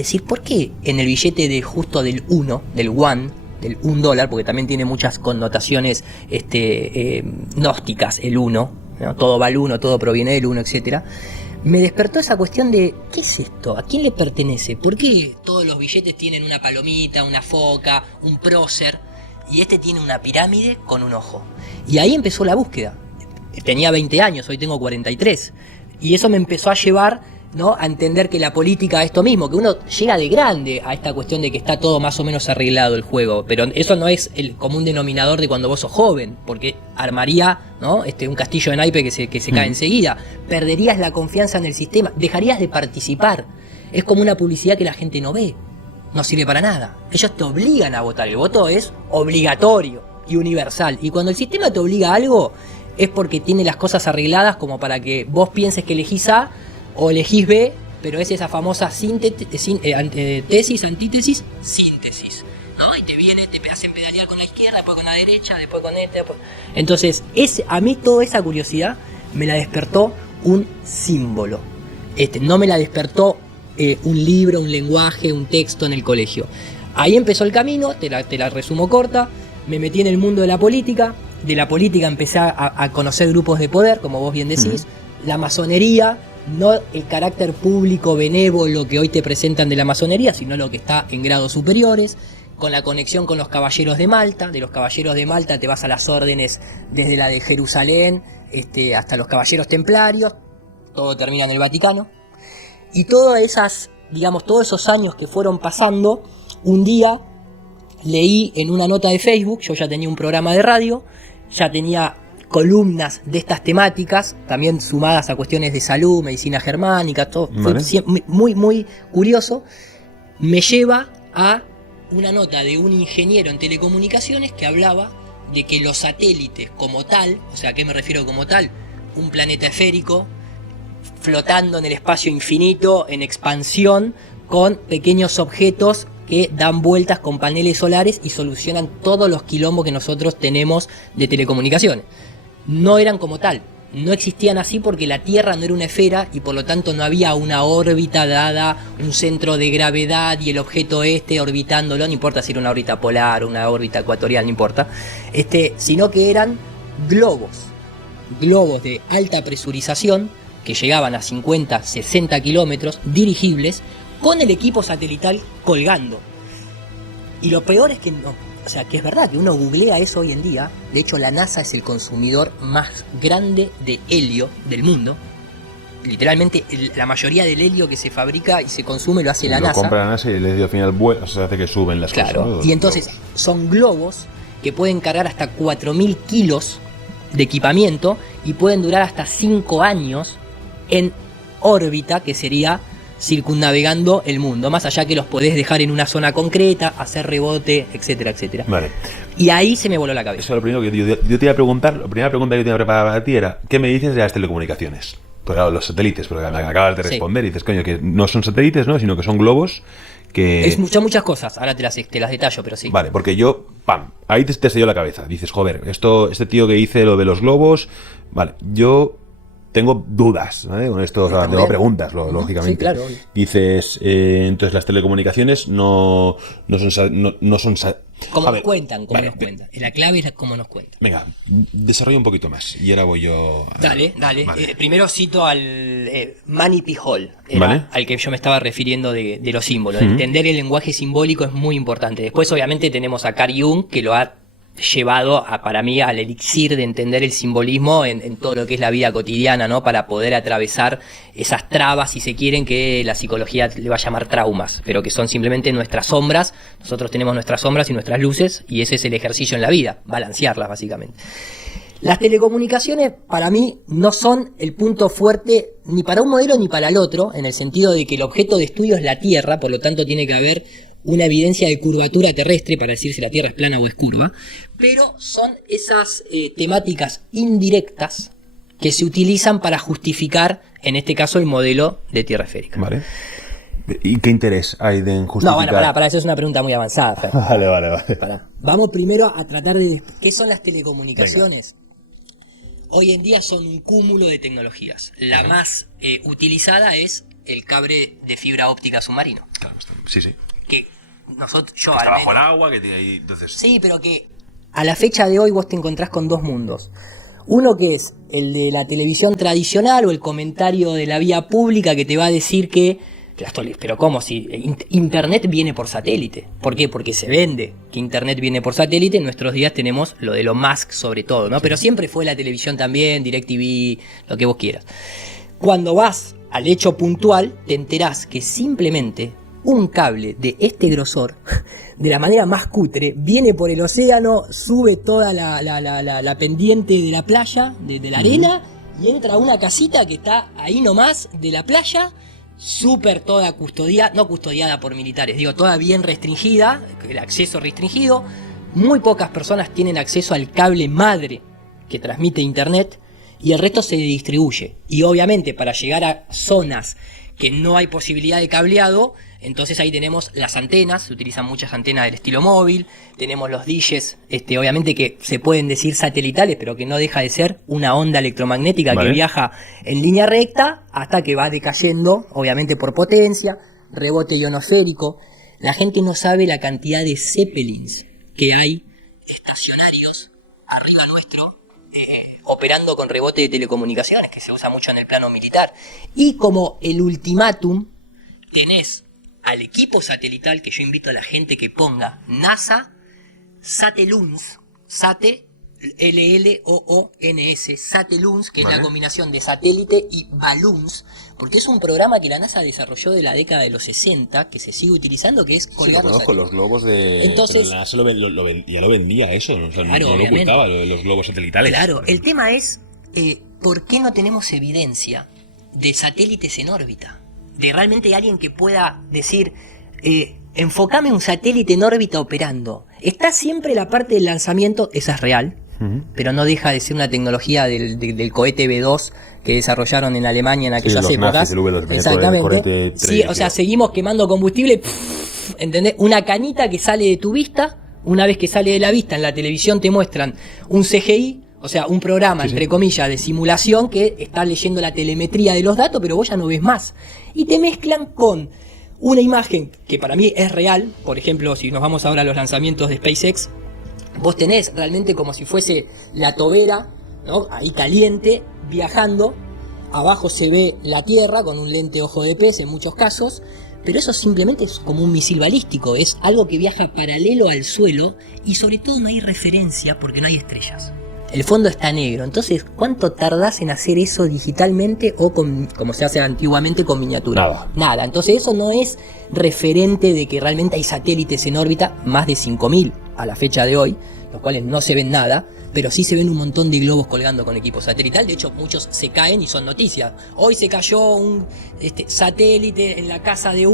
decir, ¿por qué en el billete de justo del 1, del one, del $1, porque también tiene muchas connotaciones gnósticas el 1, ¿no? Todo va al 1, todo proviene del 1, etcétera. Me despertó esa cuestión de, ¿qué es esto? ¿A quién le pertenece? ¿Por qué todos los billetes tienen una palomita, una foca, un prócer? Y este tiene una pirámide con un ojo. Y ahí empezó la búsqueda. Tenía 20 años, hoy tengo 43. Y eso me empezó a llevar, ¿no?, a entender que la política es esto mismo, que uno llega de grande a esta cuestión de que está todo más o menos arreglado el juego, pero eso no es el común denominador de cuando vos sos joven, porque armaría, ¿no?, un castillo de naipe que se cae enseguida, perderías la confianza en el sistema, dejarías de participar, es como una publicidad que la gente no ve, no sirve para nada, ellos te obligan a votar, el voto es obligatorio y universal, y cuando el sistema te obliga a algo, es porque tiene las cosas arregladas como para que vos pienses que elegís A, o elegís B, pero es esa famosa tesis, antítesis, síntesis, ¿no? Y te hacen pedalear con la izquierda, después con la derecha, después con después. Entonces, a mí toda esa curiosidad me la despertó un símbolo. No me la despertó un libro, un lenguaje, un texto en el colegio. Ahí empezó el camino, te la resumo corta, me metí en el mundo de la política empecé a conocer grupos de poder, como vos bien decís, la masonería, no el carácter público benévolo que hoy te presentan de la masonería, sino lo que está en grados superiores, con la conexión con los caballeros de Malta. De los caballeros de Malta te vas a las órdenes desde la de Jerusalén hasta los caballeros templarios, todo termina en el Vaticano. Y todas esas, digamos, todos esos años que fueron pasando, un día leí en una nota de Facebook, yo ya tenía un programa de radio, ya tenía columnas de estas temáticas, también sumadas a cuestiones de salud, medicina germánica, todo. ¿Vale? Fue muy, muy curioso. Me lleva a una nota de un ingeniero en telecomunicaciones que hablaba de que los satélites como tal, o sea, ¿a qué me refiero como tal? Un planeta esférico flotando en el espacio infinito, en expansión, con pequeños objetos que dan vueltas con paneles solares y solucionan todos los quilombos que nosotros tenemos de telecomunicaciones. No eran como tal, no existían así porque la Tierra no era una esfera y por lo tanto no había una órbita dada, un centro de gravedad y el objeto orbitándolo, no importa si era una órbita polar o una órbita ecuatorial, no importa, sino que eran globos de alta presurización que llegaban a 50, 60 kilómetros, dirigibles, con el equipo satelital colgando. Y lo peor es que no, o sea, que es verdad que uno googlea eso hoy en día. De hecho, la NASA es el consumidor más grande de helio del mundo. Literalmente, la mayoría del helio que se fabrica y se consume lo hace la NASA. Lo compra la NASA y el helio al final vuela, o sea, hace que suben las cosas. Claro, y entonces son globos que pueden cargar hasta 4.000 kilos de equipamiento y pueden durar hasta 5 años en órbita, que sería circunnavegando el mundo, más allá que los podés dejar en una zona concreta, hacer rebote, etcétera, etcétera. Vale. Y ahí se me voló la cabeza. Eso es lo primero que yo te iba a preguntar, la primera pregunta que yo tenía preparada para ti era, ¿qué me dices de las telecomunicaciones? Pues claro, los satélites, porque acabas de responder y dices, coño, que no son satélites, ¿no?, sino que son globos que... Son muchas cosas, ahora te las detallo, pero sí. Vale, porque yo, ahí te estalló la cabeza. Dices, joder, este tío que dice lo de los globos, vale, yo tengo dudas, ¿vale? Con esto, o sea, tengo preguntas, lógicamente. Sí, claro. Dices, entonces las telecomunicaciones no son como nos cuentan. La clave es cómo nos cuentan. Venga, desarrolla un poquito más y ahora voy yo. Dale. Vale. Primero cito al Manny P. Hall, ¿vale?, al que yo me estaba refiriendo de los símbolos. Entender el lenguaje simbólico es muy importante. Después, obviamente, tenemos a Carl Jung, que lo ha llevado para mí al elixir de entender el simbolismo en todo lo que es la vida cotidiana, ¿no?, para poder atravesar esas trabas, si se quieren, que la psicología le va a llamar traumas, pero que son simplemente nuestras sombras. Nosotros tenemos nuestras sombras y nuestras luces, y ese es el ejercicio en la vida, balancearlas básicamente. Las telecomunicaciones para mí no son el punto fuerte ni para un modelo ni para el otro, en el sentido de que el objeto de estudio es la Tierra, por lo tanto tiene que haber una evidencia de curvatura terrestre para decir si la Tierra es plana o es curva, pero son esas temáticas indirectas que se utilizan para justificar, en este caso, el modelo de Tierra esférica. Vale. ¿Y qué interés hay en justificar? No, bueno, para eso es una pregunta muy avanzada, Fer. Vale. Vamos primero a tratar de... ¿Qué son las telecomunicaciones? Venga. Hoy en día son un cúmulo de tecnologías. La más utilizada es el cable de fibra óptica submarino. Claro, está bien. Sí, sí. Que nosotros, yo Está al bajo el menos. agua, que tiene ahí, entonces... Sí, pero que a la fecha de hoy vos te encontrás con dos mundos. Uno que es el de la televisión tradicional o el comentario de la vía pública que te va a decir que, pero ¿cómo? Si Internet viene por satélite. ¿Por qué? Porque se vende que Internet viene por satélite. En nuestros días tenemos lo de Elon Musk sobre todo, ¿no? Pero siempre fue la televisión también, DirecTV, lo que vos quieras. Cuando vas al hecho puntual, te enterás que simplemente un cable de este grosor, de la manera más cutre, viene por el océano, sube toda la pendiente de la playa, de la arena, y entra a una casita que está ahí nomás de la playa, súper toda custodiada, no custodiada por militares, digo, toda bien restringida, el acceso restringido. Muy pocas personas tienen acceso al cable madre que transmite internet, y el resto se distribuye. Y obviamente para llegar a zonas que no hay posibilidad de cableado, entonces ahí tenemos las antenas, se utilizan muchas antenas del estilo móvil, tenemos los dishes, obviamente que se pueden decir satelitales, pero que no deja de ser una onda electromagnética que viaja en línea recta hasta que va decayendo, obviamente por potencia, rebote ionosférico. La gente no sabe la cantidad de zeppelins que hay estacionarios arriba nuestro, operando con rebote de telecomunicaciones, que se usa mucho en el plano militar. Y como el ultimátum, tenés al equipo satelital, que yo invito a la gente que ponga NASA Sateluns, Sate, L-L-O-O-N-S, Sateluns, que es la combinación de satélite y balloons, porque es un programa que la NASA desarrolló de la década de los 60, que se sigue utilizando, que es colgar los globos de... Entonces, pero la NASA ya lo vendía eso, o sea, claro, no lo ocultaba, lo de los globos satelitales. Claro, el tema es, ¿por qué no tenemos evidencia de satélites en órbita? De realmente alguien que pueda decir, enfocame un satélite en órbita operando. Está siempre la parte del lanzamiento, esa es real, pero no deja de ser una tecnología del cohete B2 que desarrollaron en Alemania en aquellas épocas. Nazis, el V2, exactamente. Sí, o sea, seguimos quemando combustible, ¿entendés? Una canita que sale de tu vista, una vez que sale de la vista en la televisión te muestran un CGI, o sea, un programa, entre comillas, de simulación que está leyendo la telemetría de los datos, pero vos ya no ves más. Y te mezclan con una imagen que para mí es real. Por ejemplo, si nos vamos ahora a los lanzamientos de SpaceX, vos tenés realmente como si fuese la tobera, ¿no? Ahí caliente, viajando. Abajo se ve la Tierra con un lente ojo de pez en muchos casos, pero eso simplemente es como un misil balístico, es algo que viaja paralelo al suelo y sobre todo no hay referencia porque no hay estrellas. El fondo está negro, entonces ¿cuánto tardás en hacer eso digitalmente o como se hace antiguamente con miniatura? Nada, entonces eso no es referente de que realmente hay satélites en órbita, más de 5.000 a la fecha de hoy, los cuales no se ven nada, pero sí se ven un montón de globos colgando con equipo satelital. De hecho, muchos se caen y son noticias. Hoy se cayó un satélite en la casa de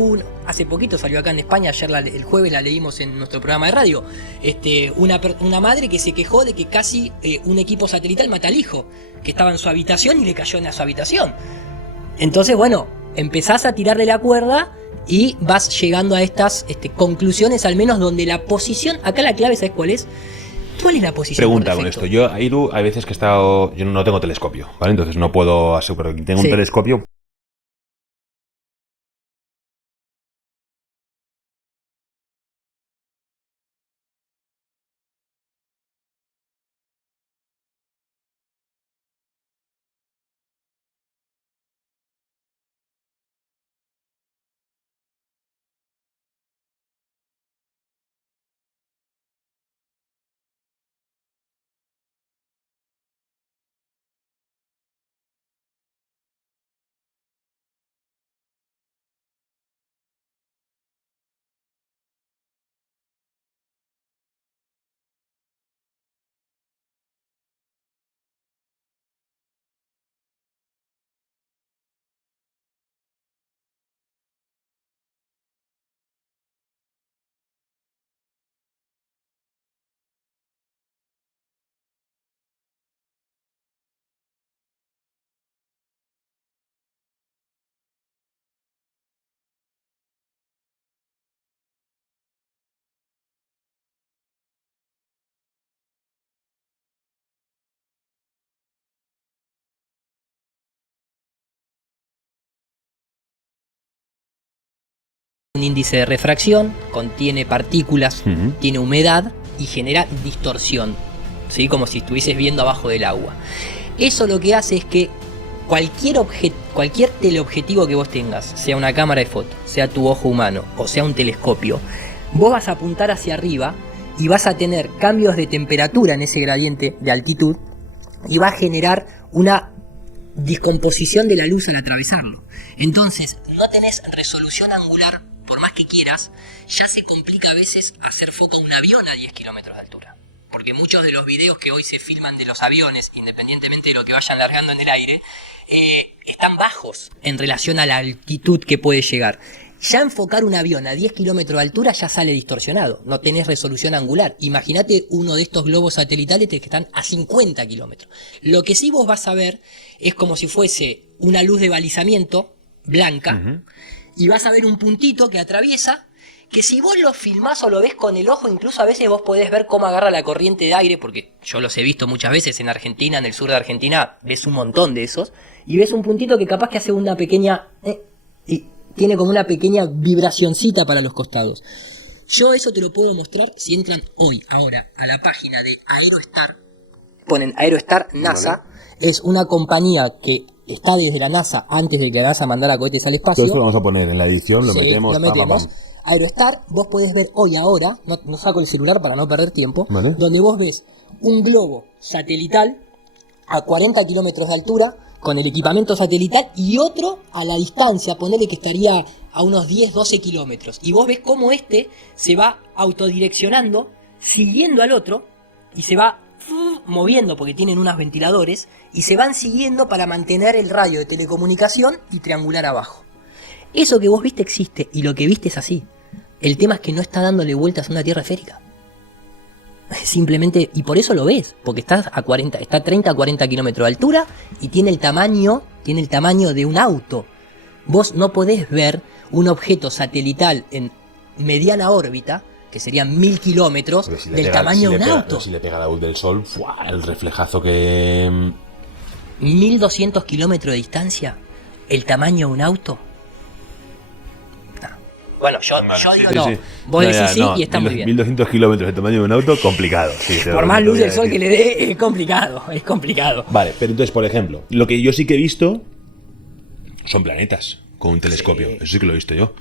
hace poquito salió acá en España, ayer el jueves la leímos en nuestro programa de radio, una madre que se quejó de que casi un equipo satelital mata al hijo, que estaba en su habitación y le cayó en su habitación. Entonces, bueno, empezás a tirarle la cuerda y vas llegando a estas conclusiones, al menos donde la posición, acá la clave, ¿sabes cuál es? ¿Cuál es la posición? Pregunta con esto. Yo, Airu, hay veces que he estado... Yo no tengo telescopio, ¿vale? Entonces no puedo asegurar. Tengo un telescopio índice de refracción, contiene partículas, tiene humedad y genera distorsión, ¿sí? Como si estuvieses viendo abajo del agua. Eso lo que hace es que cualquier teleobjetivo que vos tengas, sea una cámara de foto, sea tu ojo humano o sea un telescopio, vos vas a apuntar hacia arriba y vas a tener cambios de temperatura en ese gradiente de altitud y va a generar una descomposición de la luz al atravesarlo. Entonces, no tenés resolución angular, por más que quieras, ya se complica a veces hacer foco a un avión a 10 kilómetros de altura. Porque muchos de los videos que hoy se filman de los aviones, independientemente de lo que vayan largando en el aire, están bajos en relación a la altitud que puede llegar. Ya enfocar un avión a 10 kilómetros de altura ya sale distorsionado, no tenés resolución angular. Imagínate uno de estos globos satelitales que están a 50 kilómetros. Lo que sí vos vas a ver es como si fuese una luz de balizamiento blanca, y vas a ver un puntito que atraviesa, que si vos lo filmás o lo ves con el ojo, incluso a veces vos podés ver cómo agarra la corriente de aire, porque yo los he visto muchas veces en Argentina, en el sur de Argentina, ves un montón de esos, y ves un puntito que capaz que hace una pequeña... y tiene como una pequeña vibracioncita para los costados. Yo eso te lo puedo mostrar si entran hoy, ahora, a la página de Aerostar. Ponen Aerostar NASA. Vale. Es una compañía que está desde la NASA, antes de que la NASA mandara cohetes al espacio. Todo esto lo vamos a poner en la edición, lo metemos. Aerostar, vos podés ver hoy, ahora, no saco el celular para no perder tiempo, ¿vale? Donde vos ves un globo satelital a 40 kilómetros de altura, con el equipamiento satelital, y otro a la distancia, ponele que estaría a unos 10, 12 kilómetros. Y vos ves cómo este se va autodireccionando, siguiendo al otro, y se va moviendo, porque tienen unos ventiladores, y se van siguiendo para mantener el radio de telecomunicación y triangular abajo. Eso que vos viste existe, y lo que viste es así. El tema es que no está dándole vueltas a una tierra esférica. Simplemente, y por eso lo ves, porque está a 30 a 40 kilómetros de altura y tiene el tamaño de un auto. Vos no podés ver un objeto satelital en mediana órbita, que serían 1000 kilómetros, del tamaño de un auto. Pero si le pega la luz del sol, el reflejazo que... 1200 kilómetros de distancia, el tamaño de un auto. Bueno, yo digo no. Sí. Vos decís sí y está muy bien. 1200 kilómetros de tamaño de un auto, complicado. Sí, por más luz del sol que le dé, es complicado. Vale, pero entonces, por ejemplo, lo que yo sí que he visto son planetas con un telescopio. Sí. Eso sí que lo he visto yo.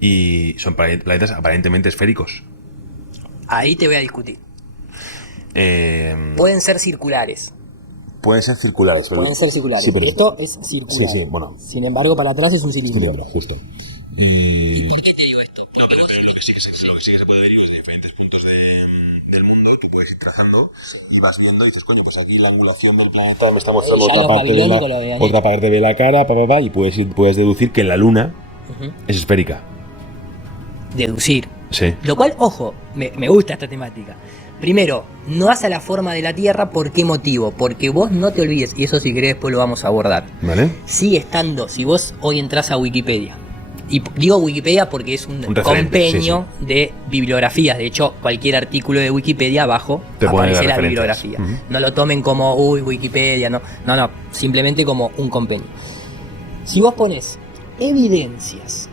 Y son planetas aparentemente esféricos. Ahí te voy a discutir. Pueden ser circulares. Pueden ser circulares. Sí, pero esto es circular. Sí, bueno. Sin embargo, para atrás es un cilindro. Justo. ¿Y por qué te digo esto? No, pero lo que sí que se puede ver es diferentes puntos del mundo que puedes ir trazando y vas viendo y dices, coño, pues aquí la angulación del planeta me está mostrando otra parte de la cara, y puedes deducir que la Luna es esférica. Deducir. Sí. Lo cual, ojo, me gusta esta temática. Primero, no hace la forma de la Tierra. ¿Por qué motivo? Porque vos no te olvides, y eso si querés después lo vamos a abordar. ¿Vale? Sigue estando, si vos hoy entras a Wikipedia, y digo Wikipedia porque es un compendio de bibliografías. De hecho, cualquier artículo de Wikipedia abajo aparece la bibliografía. No lo tomen como, Wikipedia, no, simplemente como un compendio. Si vos pones evidencias,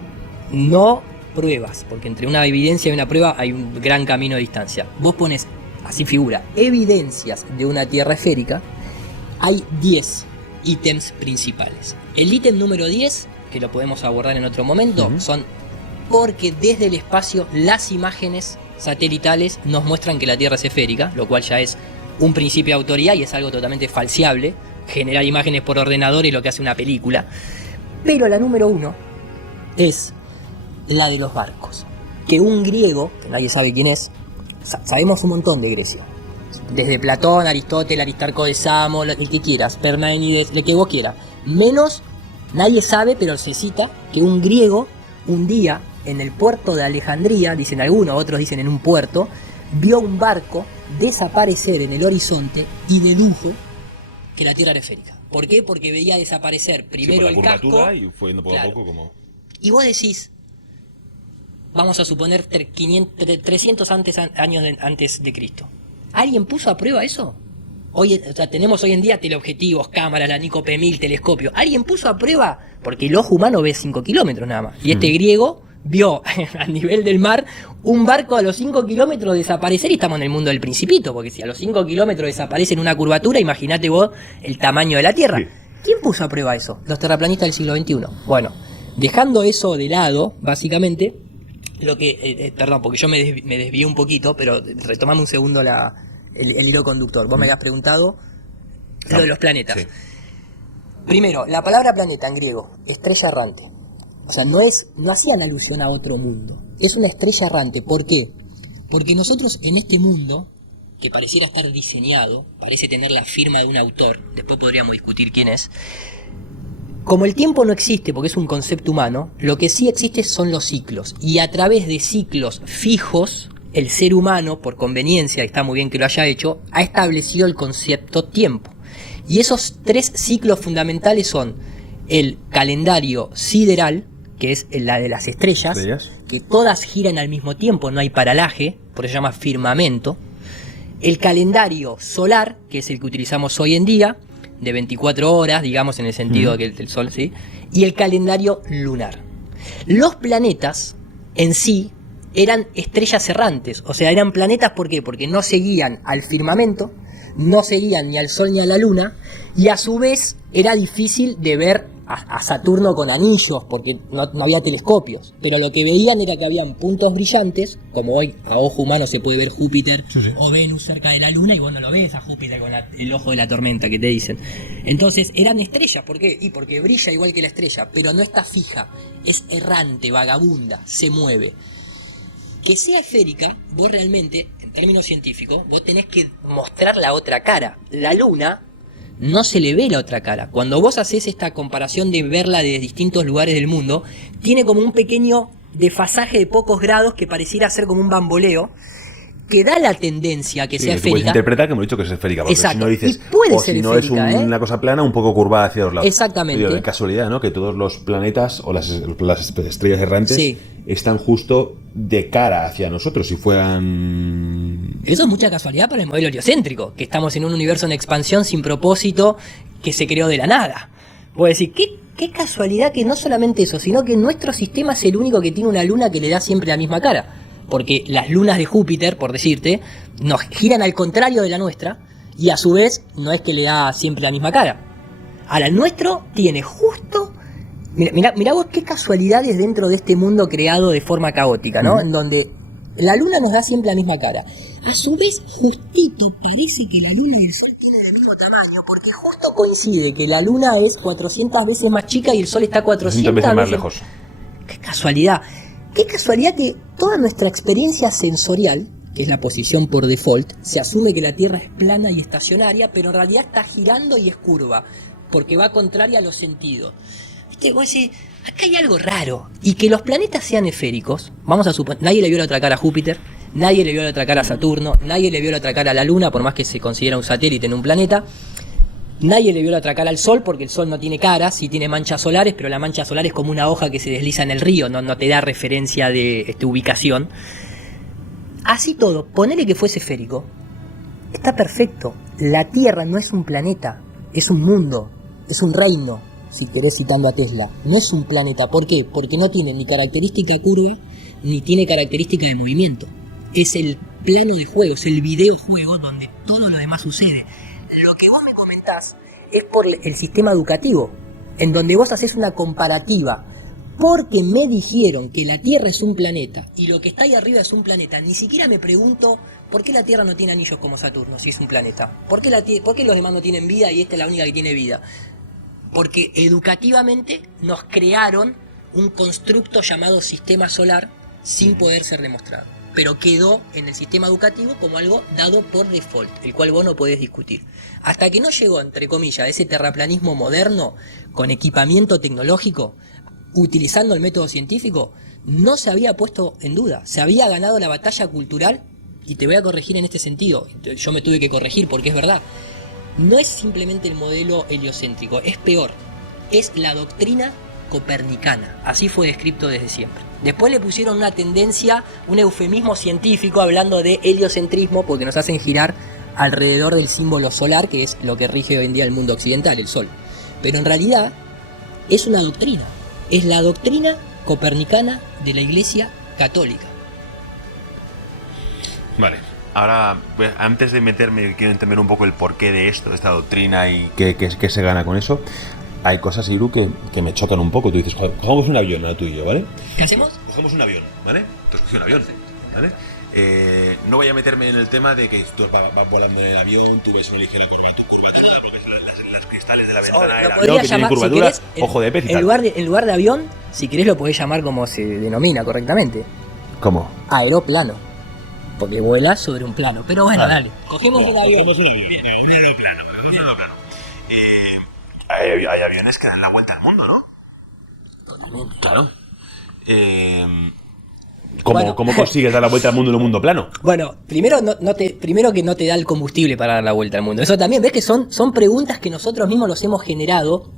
no pruebas, porque entre una evidencia y una prueba hay un gran camino de distancia. Vos pones, así figura, evidencias de una Tierra esférica, hay 10 ítems principales. El ítem número 10, que lo podemos abordar en otro momento, son porque desde el espacio las imágenes satelitales nos muestran que la Tierra es esférica, lo cual ya es un principio de autoría y es algo totalmente falseable, generar imágenes por ordenador es lo que hace una película. Pero la número 1 es la de los barcos, que un griego, que nadie sabe quién es, sabemos un montón de Grecia, desde Platón, Aristóteles, Aristarco de Samos, el que quieras, Parménides, lo que vos quieras, menos, nadie sabe, pero se cita que un griego un día en el puerto de Alejandría, dicen algunos, otros dicen en un puerto, vio un barco desaparecer en el horizonte y dedujo que la Tierra era esférica. ¿Por qué? Porque veía desaparecer primero el casco, y fue yendo poco a poco como... Y vos decís, vamos a suponer 300 años antes de Cristo. ¿Alguien puso a prueba eso? Tenemos hoy en día teleobjetivos, cámaras, la Nico P1000, telescopio. ¿Alguien puso a prueba? Porque el ojo humano ve 5 kilómetros nada más. Y este griego vio a nivel del mar un barco a los 5 kilómetros desaparecer y estamos en el mundo del Principito, porque si a los 5 kilómetros desaparece en una curvatura, imagínate vos el tamaño de la Tierra. Sí. ¿Quién puso a prueba eso? Los terraplanistas del siglo XXI. Bueno, dejando eso de lado, básicamente, lo que, perdón, porque yo me desvié un poquito, pero retomame un segundo el hilo conductor. Vos me habías preguntado lo de los planetas. Sí. Primero, la palabra planeta en griego, estrella errante. O sea, no hacían alusión a otro mundo. Es una estrella errante. ¿Por qué? Porque nosotros en este mundo, que pareciera estar diseñado, parece tener la firma de un autor, después podríamos discutir quién es, como el tiempo no existe porque es un concepto humano, lo que sí existe son los ciclos. Y a través de ciclos fijos, el ser humano, por conveniencia, y está muy bien que lo haya hecho, ha establecido el concepto tiempo. Y esos 3 ciclos fundamentales son el calendario sideral, que es la de las estrellas, que todas giran al mismo tiempo, no hay paralaje, por eso se llama firmamento. El calendario solar, que es el que utilizamos hoy en día, de 24 horas, digamos, en el sentido de que el Sol, ¿sí? Y el calendario lunar. Los planetas en sí eran estrellas errantes, o sea, eran planetas, ¿por qué? Porque no seguían al firmamento, no seguían ni al Sol ni a la Luna, y a su vez era difícil de ver a Saturno con anillos, porque no había telescopios, pero lo que veían era que habían puntos brillantes, como hoy a ojo humano se puede ver Júpiter o Venus cerca de la Luna, y vos no lo ves a Júpiter con el ojo de la tormenta que te dicen. Entonces eran estrellas, ¿por qué? Y porque brilla igual que la estrella, pero no está fija, es errante, vagabunda, se mueve. Que sea esférica, vos realmente, en términos científicos, vos tenés que mostrar la otra cara. La Luna no se le ve la otra cara. Cuando vos haces esta comparación de verla de distintos lugares del mundo, tiene como un pequeño desfasaje de pocos grados que pareciera ser como un bamboleo, que da la tendencia a que sea esférica. Puedes interpretar que hemos dicho que es esférica, porque exacto. Si no dices, y puede o ser si no esférica, es una cosa plana, un poco curvada hacia los lados. Exactamente. Qué casualidad, ¿no? Que todos los planetas o las estrellas errantes están justo de cara hacia nosotros, si fueran... Eso es mucha casualidad para el modelo heliocéntrico, que estamos en un universo en expansión sin propósito, que se creó de la nada. Voy a decir, qué casualidad que no solamente eso, sino que nuestro sistema es el único que tiene una luna que le da siempre la misma cara. Porque las lunas de Júpiter, por decirte, nos giran al contrario de la nuestra, y a su vez no es que le da siempre la misma cara. Ahora, el nuestro tiene justo... Mirá vos qué casualidades dentro de este mundo creado de forma caótica, ¿no? En donde la luna nos da siempre la misma cara. A su vez, justito parece que la luna y el sol tienen el mismo tamaño, porque justo coincide que la luna es 400 veces más chica y el sol está 400 veces más lejos. ¡Qué casualidad! Qué casualidad que toda nuestra experiencia sensorial, que es la posición por default, se asume que la Tierra es plana y estacionaria, pero en realidad está girando y es curva, porque va contraria a los sentidos. ¿Viste? Vos decís, acá hay algo raro. Y que los planetas sean esféricos, vamos a suponer, nadie le vio la otra cara a Júpiter, nadie le vio la otra cara a Saturno, nadie le vio la otra cara a la Luna, por más que se considera un satélite en un planeta. Nadie le vio la otra cara al Sol, porque el Sol no tiene cara, sí tiene manchas solares, pero la mancha solar es como una hoja que se desliza en el río, no te da referencia de ubicación. Así todo, ponele que fuese esférico, está perfecto. La Tierra no es un planeta, es un mundo, es un reino, si querés citando a Tesla. No es un planeta, ¿por qué? Porque no tiene ni característica curva, ni tiene característica de movimiento. Es el plano de juego, es el videojuego donde todo lo demás sucede. Lo que vos me comentás es por el sistema educativo, en donde vos haces una comparativa, porque me dijeron que la Tierra es un planeta y lo que está ahí arriba es un planeta. Ni siquiera me pregunto por qué la Tierra no tiene anillos como Saturno si es un planeta. ¿Por qué los demás no tienen vida y esta es la única que tiene vida? Porque educativamente nos crearon un constructo llamado sistema solar sin poder ser demostrado, pero quedó en el sistema educativo como algo dado por default, el cual vos no podés discutir. Hasta que no llegó, entre comillas, ese terraplanismo moderno, con equipamiento tecnológico, utilizando el método científico, no se había puesto en duda. Se había ganado la batalla cultural, y te voy a corregir en este sentido. Yo me tuve que corregir porque es verdad. No es simplemente el modelo heliocéntrico, es peor. Es la doctrina copernicana. Así fue descrito desde siempre. Después le pusieron una tendencia, un eufemismo científico hablando de heliocentrismo, porque nos hacen girar alrededor del símbolo solar, que es lo que rige hoy en día el mundo occidental, el Sol. Pero en realidad es una doctrina. Es la doctrina copernicana de la Iglesia Católica. Vale. Ahora, antes de meterme, quiero entender un poco el porqué de esto, de esta doctrina y qué se gana con eso. Hay cosas, Iru, que me chocan un poco. Tú dices, cogamos un avión, tú y yo, ¿vale? ¿Qué hacemos? Cogemos un avión, ¿vale? Tú has cogido un avión, ¿vale? No voy a meterme en el tema de que tú vas volando en el avión, tú ves una ligera curvatura, las cristales de la ventana del avión que tienen curvatura, si querés, ojo de pez y tal. En lugar de avión, si querés lo podés llamar como se denomina correctamente. ¿Cómo? Aeroplano. Porque vuela sobre un plano. Pero bueno, dale. Cogemos un avión. Cogemos un aeroplano. Hay aviones que dan la vuelta al mundo, ¿no? Totalmente. Claro. ¿Cómo consigues dar la vuelta al mundo en un mundo plano? Bueno, primero que no te da el combustible para dar la vuelta al mundo. Eso también, ves que son preguntas que nosotros mismos los hemos generado,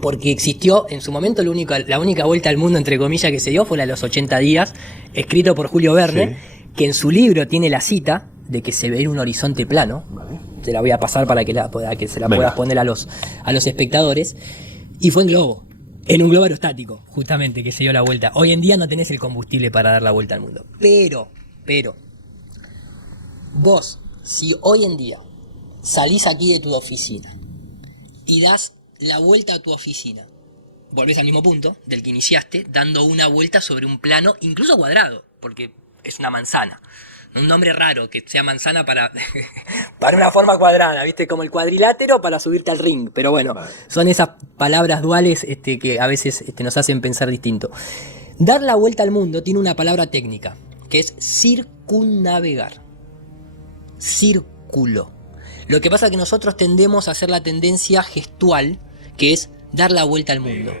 porque existió en su momento la única vuelta al mundo, entre comillas, que se dio fue la de los 80 días, escrito por Julio Verne, que en su libro tiene la cita de que se ve un horizonte plano. Vale. Te la voy a pasar para que se la puedas poner a los espectadores. Y fue en globo. En un globo aerostático, justamente, que se dio la vuelta. Hoy en día no tenés el combustible para dar la vuelta al mundo. Pero, vos, si hoy en día salís aquí de tu oficina y das la vuelta a tu oficina, volvés al mismo punto del que iniciaste, dando una vuelta sobre un plano, incluso cuadrado, porque es una manzana. Un nombre raro, que sea manzana para una forma cuadrada, ¿viste? Como el cuadrilátero para subirte al ring. Pero bueno, son esas palabras duales que a veces nos hacen pensar distinto. Dar la vuelta al mundo tiene una palabra técnica, que es circunnavegar. Círculo. Lo que pasa es que nosotros tendemos a hacer la tendencia gestual, que es dar la vuelta al mundo.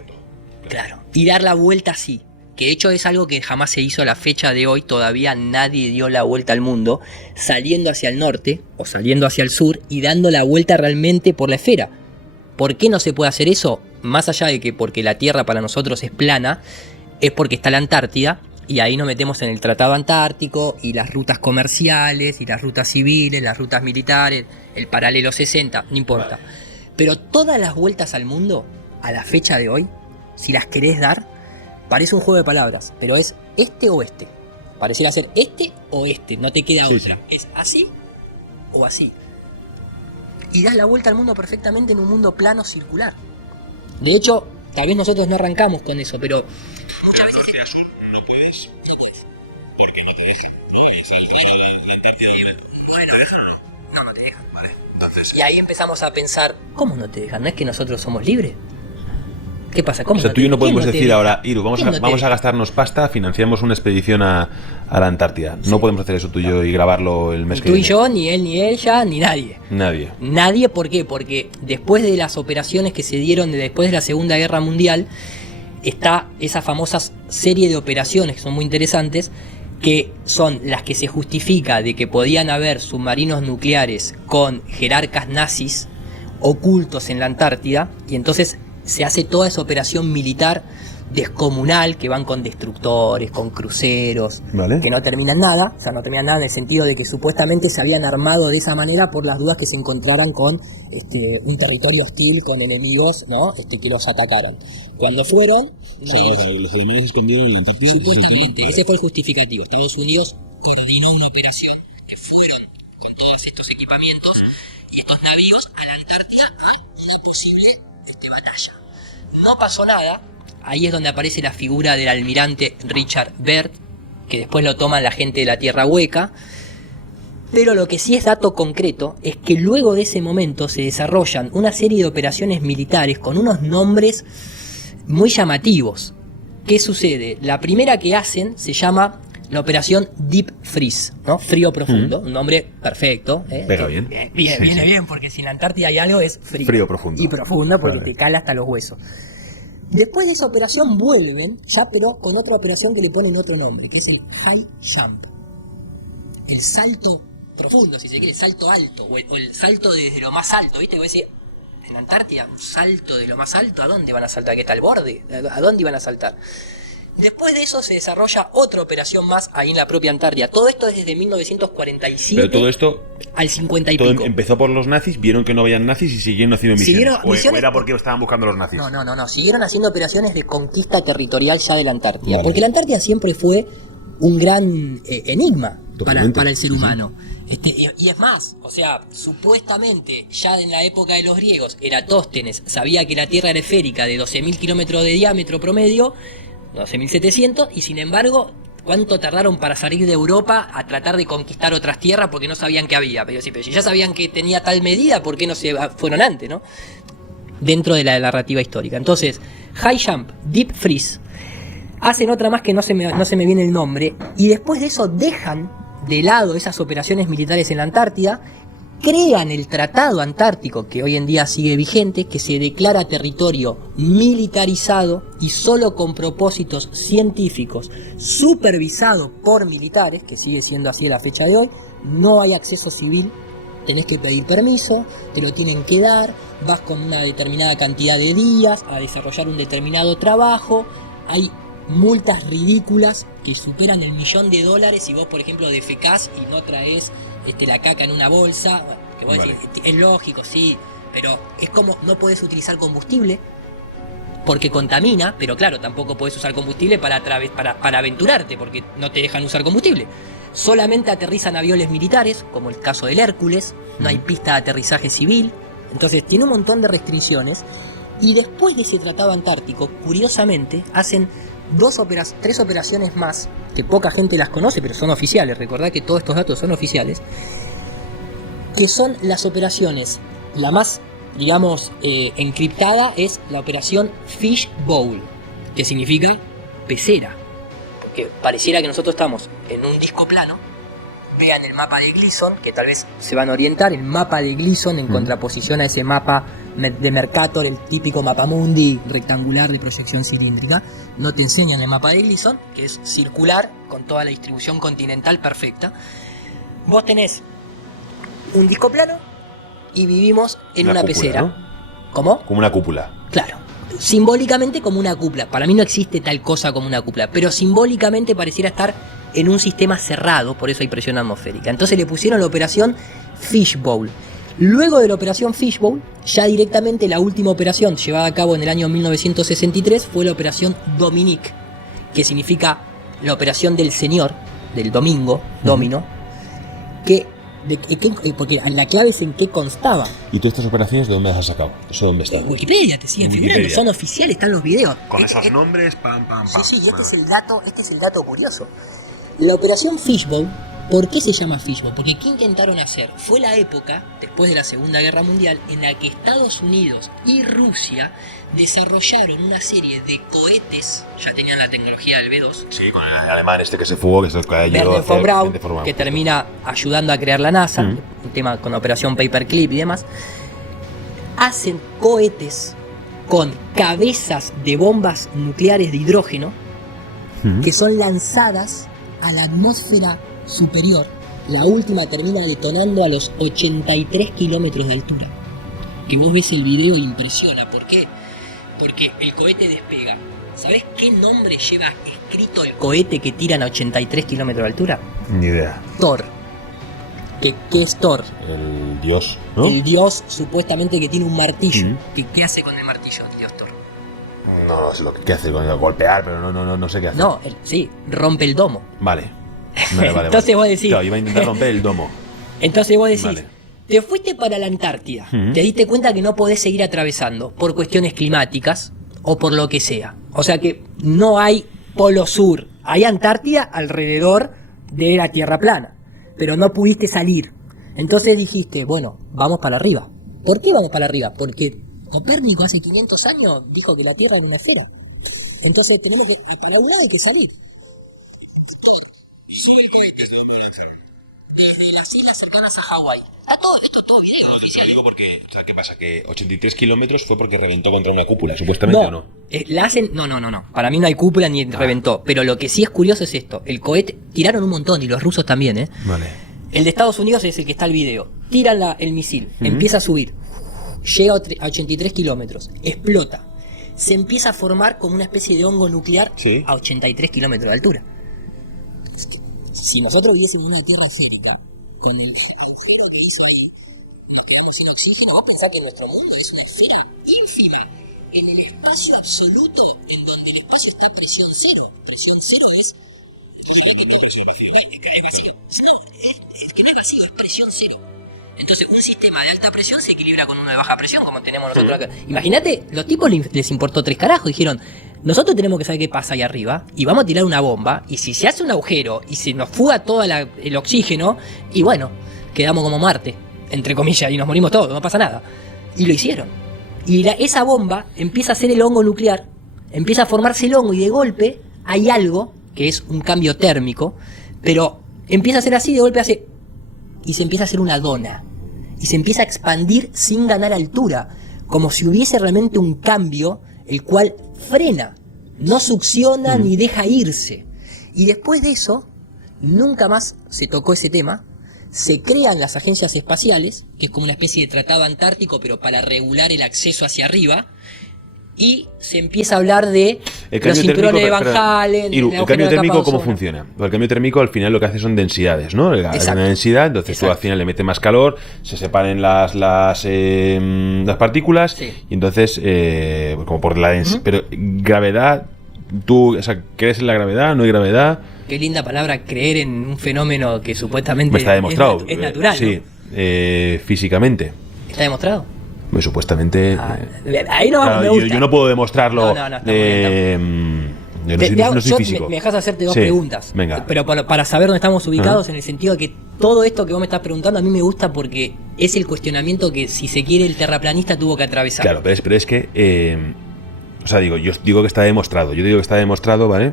Claro. Y dar la vuelta así. Que de hecho es algo que jamás se hizo a la fecha de hoy, todavía nadie dio la vuelta al mundo, saliendo hacia el norte o saliendo hacia el sur y dando la vuelta realmente por la esfera. ¿Por qué no se puede hacer eso? Más allá de que porque la Tierra para nosotros es plana, es porque está la Antártida y ahí nos metemos en el Tratado Antártico y las rutas comerciales y las rutas civiles, las rutas militares, el paralelo 60, no importa. Pero todas las vueltas al mundo, a la fecha de hoy, si las querés dar, parece un juego de palabras, pero es este o este. Pareciera ser este o este, no te queda otra. Sí. Es así o así. Y das la vuelta al mundo perfectamente en un mundo plano circular. De hecho, tal vez nosotros no arrancamos con eso, pero muchas veces... De azul no podéis. ¿Qué puedes? ¿Por qué no te dejan? ¿No vais al frío de Antártida? Bueno, ¿te dejan o no? No, no te dejan. Vale, entonces... Y ahí empezamos a pensar, ¿cómo no te dejan? ¿No es que nosotros somos libres? ¿Qué pasa? ¿Cómo? O sea, tú y yo no podemos decir ahora, Iru, vamos a gastarnos pasta, financiamos una expedición a la Antártida. Sí. No podemos hacer eso tú y yo y grabarlo el mes que viene. Tú y yo, ni él, ni ella, ni nadie. Nadie, ¿por qué? Porque después de las operaciones que se dieron después de la Segunda Guerra Mundial, está esa famosa serie de operaciones que son muy interesantes, que son las que se justifica de que podían haber submarinos nucleares con jerarcas nazis ocultos en la Antártida, y entonces se hace toda esa operación militar descomunal, que van con destructores, con cruceros, que no terminan nada, o sea, no terminan nada en el sentido de que supuestamente se habían armado de esa manera por las dudas que se encontraran con un territorio hostil, con enemigos, ¿no? Que los atacaran. Cuando fueron... los alemanes escondieron en la Antártida. Supuestamente, ese fue el justificativo. Estados Unidos coordinó una operación que fueron con todos estos equipamientos y estos navíos a la Antártida a una posible batalla. No pasó nada. Ahí es donde aparece la figura del almirante Richard Byrd, que después lo toman la gente de la Tierra Hueca. Pero lo que sí es dato concreto es que luego de ese momento se desarrollan una serie de operaciones militares con unos nombres muy llamativos. ¿Qué sucede? La primera que hacen se llama la operación Deep Freeze, ¿no? Frío profundo, un nombre perfecto. Pega bien. Viene bien, porque si en la Antártida hay algo es frío. Frío profundo. Y profundo porque te cala hasta los huesos. Después de esa operación vuelven, ya pero con otra operación que le ponen otro nombre, que es el High Jump. El salto profundo, si se quiere, el salto alto, o el salto desde lo más alto, ¿viste? Que voy a decir, en la Antártida, un salto de lo más alto, ¿a dónde van a saltar? ¿Qué tal borde? ¿A dónde iban a saltar? Después de eso se desarrolla otra operación más ahí en la propia Antártida. Todo esto es desde 1947 Pero todo esto al 50 y todo pico. empezó por los nazis, vieron que no habían nazis y siguieron haciendo misiones. ¿O era porque estaban buscando los nazis? No. Siguieron haciendo operaciones de conquista territorial ya de la Antártida. Vale. Porque la Antártida siempre fue un gran enigma para el ser humano. Y es más, o sea, supuestamente ya en la época de los griegos, Eratóstenes sabía que la Tierra era esférica de 12.000 kilómetros de diámetro promedio, 12.700, y sin embargo, ¿cuánto tardaron para salir de Europa a tratar de conquistar otras tierras porque no sabían que había? Pero si ya sabían que tenía tal medida, ¿por qué no se fueron antes, no? Dentro de la narrativa histórica. Entonces, High Jump, Deep Freeze, hacen otra más que no se me viene el nombre, y después de eso dejan de lado esas operaciones militares en la Antártida, crean el Tratado Antártico, que hoy en día sigue vigente, que se declara territorio militarizado y solo con propósitos científicos, supervisado por militares, que sigue siendo así a la fecha de hoy. No hay acceso civil, tenés que pedir permiso, te lo tienen que dar, vas con una determinada cantidad de días a desarrollar un determinado trabajo, hay multas ridículas que superan $1 millón si vos, por ejemplo, defecás y no traes la caca en una bolsa, que vos decís, es lógico, sí, pero es como no podés utilizar combustible porque contamina, pero claro, tampoco podés usar combustible para aventurarte porque no te dejan usar combustible. Solamente aterrizan aviones militares, como el caso del Hércules, no hay pista de aterrizaje civil, entonces tiene un montón de restricciones. Y después de ese tratado antártico, curiosamente, hacen 3 operaciones más, que poca gente las conoce, pero son oficiales. Recordad que todos estos datos son oficiales, que son las operaciones, la más, digamos, encriptada es la operación Fish Bowl, que significa pecera, porque pareciera que nosotros estamos en un disco plano. Vean el mapa de Gleason, que tal vez se van a orientar, el mapa de Gleason en contraposición a ese mapa de Mercator, el típico mapamundi rectangular de proyección cilíndrica. No te enseñan el mapa de Gleason, que es circular, con toda la distribución continental perfecta. Vos tenés un disco plano y vivimos en una cúpula, pecera. ¿no? ¿Cómo? Como una cúpula. Claro. Simbólicamente como una cúpula. Para mí no existe tal cosa como una cúpula, pero simbólicamente pareciera estar en un sistema cerrado, por eso hay presión atmosférica. Entonces le pusieron la operación Fishbowl. Luego de la operación Fishbowl, ya directamente la última operación llevada a cabo en el año 1963 fue la operación Dominique, que significa la operación del señor, del domingo, domino, porque la clave es en qué constaba. ¿Y todas estas operaciones de dónde las has sacado? ¿Eso dónde está? En Wikipedia te siguen figurando, son oficiales, están los videos. Con esos nombres, pam. Sí, y este es el dato curioso. La operación Fishbowl, ¿por qué se llama Fishbowl? Porque ¿qué intentaron hacer? Fue la época, después de la Segunda Guerra Mundial, en la que Estados Unidos y Rusia desarrollaron una serie de cohetes, ya tenían la tecnología del B-2. Sí, con el alemán que se fugó, que se cayó. Wernher von Braun, que termina ayudando a crear la NASA, un tema con la operación Paperclip y demás. Hacen cohetes con cabezas de bombas nucleares de hidrógeno que son lanzadas a la atmósfera superior. La última termina detonando a los 83 kilómetros de altura. Que vos ves el video e impresiona. ¿Por qué? Porque el cohete despega. ¿Sabés qué nombre lleva escrito el cohete que tiran a 83 kilómetros de altura? Ni idea. Thor. ¿Qué es Thor? El dios, ¿no? El dios supuestamente que tiene un martillo. ¿Qué hace con el martillo el dios Thor? No sé lo que hace con el golpear, pero no sé qué hace. No, sí, rompe el domo. Vale. Entonces vos decís... Claro, iba a intentar romper el domo. Entonces vos decís... Vale. Te fuiste para la Antártida, te diste cuenta que no podés seguir atravesando por cuestiones climáticas o por lo que sea. O sea que no hay polo sur, hay Antártida alrededor de la Tierra plana, pero no pudiste salir. Entonces dijiste, bueno, vamos para arriba. ¿Por qué vamos para arriba? Porque Copérnico hace 500 años dijo que la Tierra era una esfera. Entonces tenemos que, para un lado hay que salir. Desde las islas cercanas a Hawái. Esto es todo video oficial. Digo porque, o sea, ¿qué pasa? Que 83 kilómetros fue porque reventó contra una cúpula, supuestamente, ¿o no? La hacen... No. Para mí no hay cúpula ni reventó. Pero lo que sí es curioso es esto. El cohete... Tiraron un montón y los rusos también, ¿eh? Vale. El de Estados Unidos es el que está el video. Tiran el misil, empieza a subir. Llega a 83 kilómetros. Explota. se empieza a formar como una especie de hongo nuclear Sí. a 83 kilómetros de altura. Si nosotros viviésemos en una tierra esférica, con el agujero que hizo ahí, nos quedamos sin oxígeno. Vos pensás que nuestro mundo es una esfera ínfima en el espacio absoluto, en donde el espacio está a presión cero. Presión cero es... que no es vacío, es vacío. No, es que no es vacío, es presión cero. Entonces, un sistema de alta presión se equilibra con uno de baja presión, como tenemos nosotros acá. Imagínate, los tipos les importó 3 carajos. Dijeron, nosotros tenemos que saber qué pasa ahí arriba y vamos a tirar una bomba. Y si se hace un agujero y se nos fuga todo el oxígeno, y bueno, quedamos como Marte, entre comillas, y nos morimos todos, no pasa nada. Y lo hicieron. Y esa bomba empieza a ser el hongo nuclear, empieza a formarse el hongo y de golpe hay algo que es un cambio térmico, pero empieza a ser así, de golpe hace... y se empieza a hacer una dona. Y se empieza a expandir sin ganar altura, como si hubiese realmente un cambio, el cual frena, no succiona ni deja irse. Y después de eso, nunca más se tocó ese tema. Se crean las agencias espaciales, que es como una especie de tratado antártico, pero para regular el acceso hacia arriba. Y se empieza a hablar de los cinturones de Van Halen. ¿El cambio térmico cómo funciona? El cambio térmico al final lo que hace son densidades, ¿no? Hay una densidad, entonces tú al final le metes más calor, se separan las partículas, sí. Y entonces, como por la densidad. Pero gravedad, ¿tú crees en la gravedad? ¿No hay gravedad? Qué linda palabra, creer en un fenómeno que supuestamente está demostrado. Es natural, sí, ¿no? Físicamente. ¿Está demostrado? Pues supuestamente. Ahí no me gusta. Yo no puedo demostrarlo. No, está bien. Yo no soy físico. Me dejas hacerte dos preguntas. Venga. Pero para saber dónde estamos ubicados, en el sentido de que todo esto que vos me estás preguntando a mí me gusta porque es el cuestionamiento que, si se quiere, el terraplanista tuvo que atravesar. Claro, pero es que. Yo digo que está demostrado. Yo digo que está demostrado, ¿vale?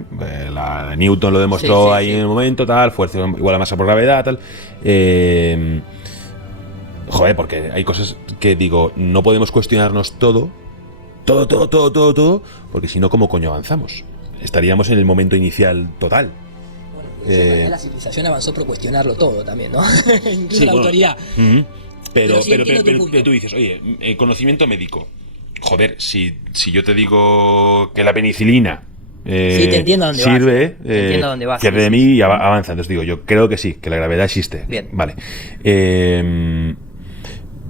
Newton lo demostró ahí en el momento, tal, fuerza igual a masa por gravedad, tal. Joder, porque hay cosas que digo, no podemos cuestionarnos todo, porque si no, ¿cómo coño avanzamos? Estaríamos en el momento inicial total. Bueno, la civilización avanzó por cuestionarlo todo también, ¿no? Incluso la autoridad. Pero tú dices, oye, conocimiento médico. Joder, si yo te digo que la penicilina te entiendo dónde sirve, vas. Te entiendo dónde vas. Pierde de mí y avanza. Entonces digo, yo creo que sí, que la gravedad existe. Bien. Vale.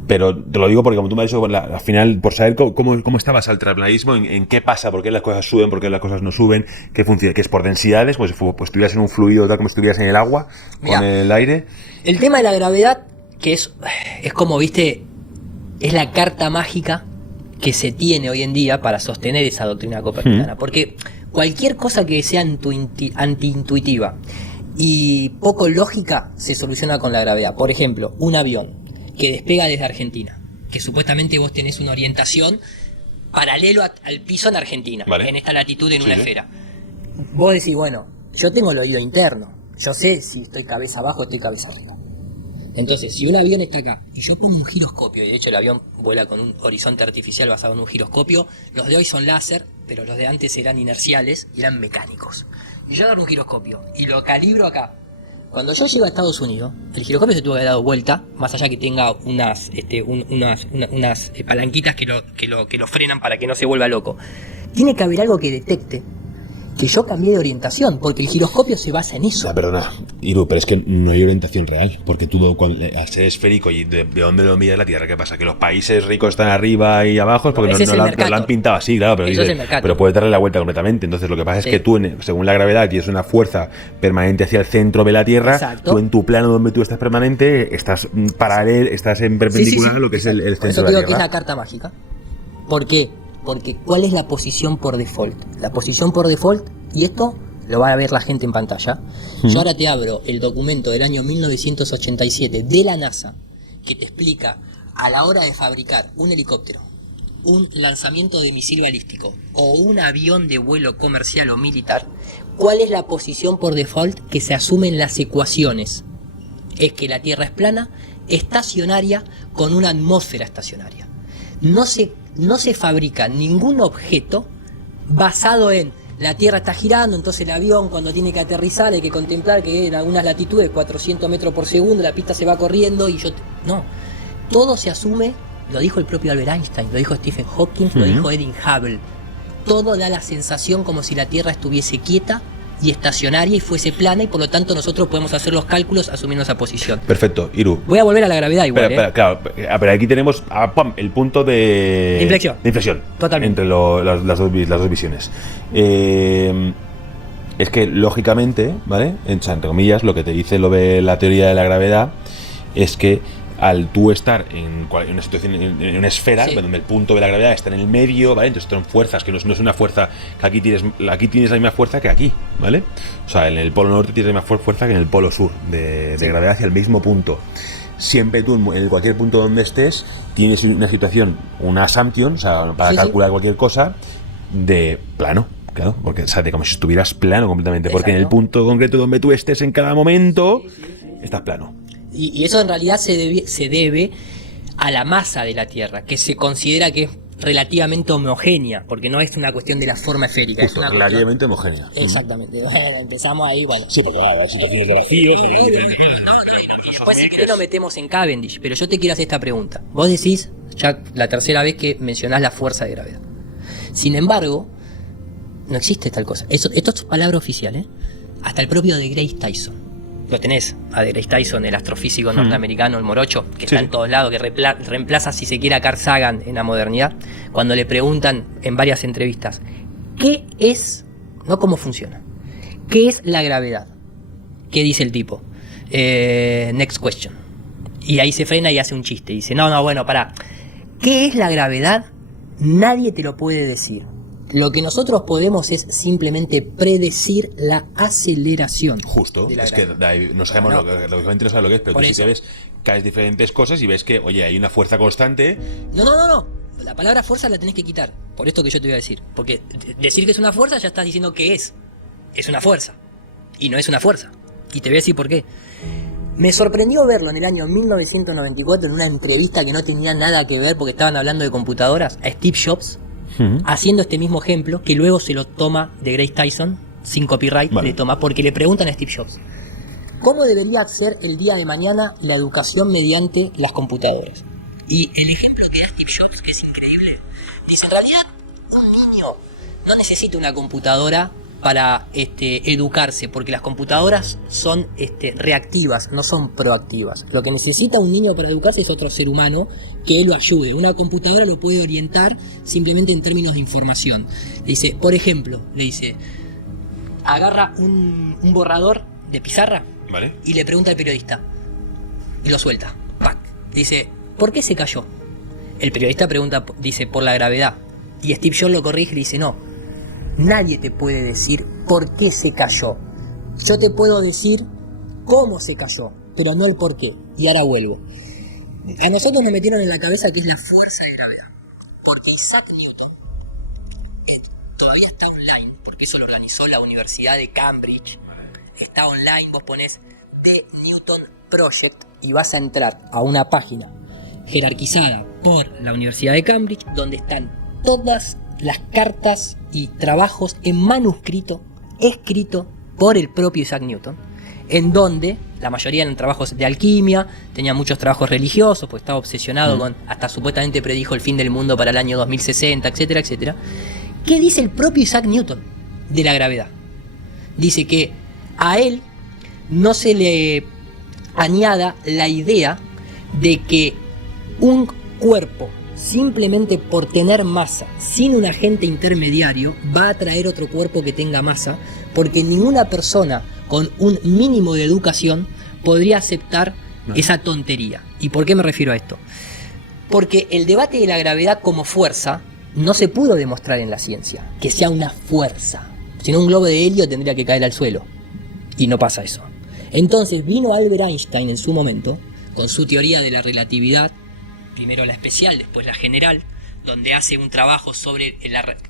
Pero te lo digo porque, como tú me has dicho, al final, por saber cómo está basado el terraplanismo, en qué pasa, por qué las cosas suben, por qué las cosas no suben, qué funciona, que es por densidades, pues estuvieras en un fluido tal como estuvieras en el agua, con el aire. El tema de la gravedad, que es como, viste, es la carta mágica que se tiene hoy en día para sostener esa doctrina copernicana. Porque cualquier cosa que sea antiintuitiva y poco lógica se soluciona con la gravedad. Por ejemplo, un avión que despega desde Argentina, que supuestamente vos tenés una orientación paralelo al piso en Argentina, vale, en esta latitud en una esfera. Vos decís, bueno, yo tengo el oído interno, yo sé si estoy cabeza abajo o estoy cabeza arriba. Entonces, si un avión está acá y yo pongo un giroscopio, y de hecho el avión vuela con un horizonte artificial basado en un giroscopio, los de hoy son láser, pero los de antes eran inerciales y eran mecánicos. Y yo agarro un giroscopio y lo calibro acá. Cuando yo llego a Estados Unidos, el giroscopio se tuvo que haber dado vuelta, más allá que tenga unas palanquitas que lo frenan para que no se vuelva loco. Tiene que haber algo que detecte que yo cambié de orientación, porque el giroscopio se basa en eso. Perdona, Iru, pero es que no hay orientación real, porque tú, al ser esférico, y de dónde lo miras la Tierra, ¿qué pasa? Que los países ricos están arriba y abajo, es porque no la han pintado así, claro, pero puedes darle la vuelta completamente. Entonces lo que pasa es que tú, según la gravedad, tienes una fuerza permanente hacia el centro de la Tierra. Exacto. Tú en tu plano donde tú estás permanente, estás paralelo, estás en perpendicular a lo que es el centro de la Tierra. Por eso digo que es la carta mágica. ¿Por qué? Porque ¿cuál es la posición por default? La posición por default, y esto lo va a ver la gente en pantalla. Yo ahora te abro el documento del año 1987 de la NASA, que te explica a la hora de fabricar un helicóptero, un lanzamiento de misil balístico o un avión de vuelo comercial o militar, cuál es la posición por default que se asume en las ecuaciones. Es que la Tierra es plana, estacionaria, con una atmósfera estacionaria. No se fabrica ningún objeto basado en la Tierra está girando, entonces el avión cuando tiene que aterrizar hay que contemplar que en algunas latitudes 400 metros por segundo la pista se va corriendo y no, todo se asume, lo dijo el propio Albert Einstein, lo dijo Stephen Hawking, lo dijo Edwin Hubble. todo da la sensación como si la Tierra estuviese quieta y estacionaria y fuese plana, y por lo tanto nosotros podemos hacer los cálculos asumiendo esa posición. Perfecto, Iru. Voy a volver a la gravedad igual. Pero, claro, pero aquí tenemos el punto de inflexión. Totalmente. Entre las dos visiones. Es que, lógicamente, ¿vale? Entre comillas, lo que te dice lo de la teoría de la gravedad es que al tú estar en una situación, en una esfera, sí, donde el punto de la gravedad está en el medio, ¿vale? Entonces son fuerzas que no es una fuerza que aquí tienes la misma fuerza que aquí, ¿vale? O sea, en el polo norte tienes la misma fuerza que en el polo sur de gravedad hacia el mismo punto. Siempre tú, en cualquier punto donde estés, tienes una situación, una assumption, o sea, para calcular cualquier cosa, de plano. Claro, porque sale como si estuvieras plano completamente. Porque en el punto concreto donde tú estés en cada momento, estás plano. Y eso en realidad se debe a la masa de la Tierra, que se considera que es relativamente homogénea, porque no es una cuestión de la forma esférica. Justo, es relativamente homogénea. Exactamente. Empezamos ahí, bueno. Sí, porque hay situaciones de vacíos. Y después si querés lo metemos en Cavendish, pero yo te quiero hacer esta pregunta. Vos decís, ya la tercera vez que mencionás la fuerza de gravedad. Sin embargo, no existe tal cosa. Esto es palabra oficial, ¿eh? Hasta el propio de Grace Tyson. Lo tenés, a de Grace Tyson, el astrofísico norteamericano, el morocho, que está en todos lados, que reemplaza, si se quiere, a Carl Sagan en la modernidad. Cuando le preguntan en varias entrevistas, ¿qué es, no cómo funciona, qué es la gravedad? ¿Qué dice el tipo? Next question. Y ahí se frena y hace un chiste. Dice, no, bueno, pará. ¿Qué es la gravedad? Nadie te lo puede decir. Lo que nosotros podemos es simplemente predecir la aceleración. Justo, es que no sabemos lógicamente no sabes lo que es, pero tú sí que ves, caes diferentes cosas y ves que, oye, hay una fuerza constante. No. La palabra fuerza la tenés que quitar, por esto que yo te voy a decir. Porque decir que es una fuerza ya estás diciendo que es una fuerza. Y no es una fuerza. Y te voy a decir por qué. Me sorprendió verlo en el año 1994 en una entrevista que no tenía nada que ver porque estaban hablando de computadoras, a Steve Jobs, haciendo este mismo ejemplo, que luego se lo toma de Grace Tyson, sin copyright, le toma, porque le preguntan a Steve Jobs, ¿cómo debería ser el día de mañana la educación mediante las computadoras? Y el ejemplo que da Steve Jobs, que es increíble, dice, en realidad, un niño no necesita una computadora para educarse, porque las computadoras son reactivas, no son proactivas. Lo que necesita un niño para educarse es otro ser humano que lo ayude. Una computadora lo puede orientar simplemente en términos de información. Le dice, por ejemplo, agarra un borrador de pizarra, ¿vale? Y le pregunta al periodista y lo suelta. ¡Pac! Dice, ¿por qué se cayó? El periodista dice, por la gravedad. Y Steve Jobs lo corrige y dice, no. Nadie te puede decir por qué se cayó. Yo te puedo decir cómo se cayó, pero no el por qué. Y ahora vuelvo. A nosotros nos metieron en la cabeza que es la fuerza de gravedad. Porque Isaac Newton todavía está online, porque eso lo organizó la Universidad de Cambridge. Está online, vos ponés The Newton Project y vas a entrar a una página jerarquizada por la Universidad de Cambridge, donde están todas las cartas y trabajos en manuscrito escrito por el propio Isaac Newton, en donde la mayoría eran trabajos de alquimia, tenía muchos trabajos religiosos, pues estaba obsesionado con, hasta supuestamente predijo el fin del mundo para el año 2060, etcétera, etcétera. ¿Qué dice el propio Isaac Newton de la gravedad? Dice que a él no se le añada la idea de que un cuerpo, simplemente por tener masa, sin un agente intermediario, va a atraer otro cuerpo que tenga masa, porque ninguna persona con un mínimo de educación podría aceptar esa tontería. ¿Y por qué me refiero a esto? Porque el debate de la gravedad como fuerza no se pudo demostrar en la ciencia, que sea una fuerza. Si no, un globo de helio tendría que caer al suelo. Y no pasa eso. Entonces vino Albert Einstein en su momento, con su teoría de la relatividad, primero la especial, después la general, donde hace un trabajo sobre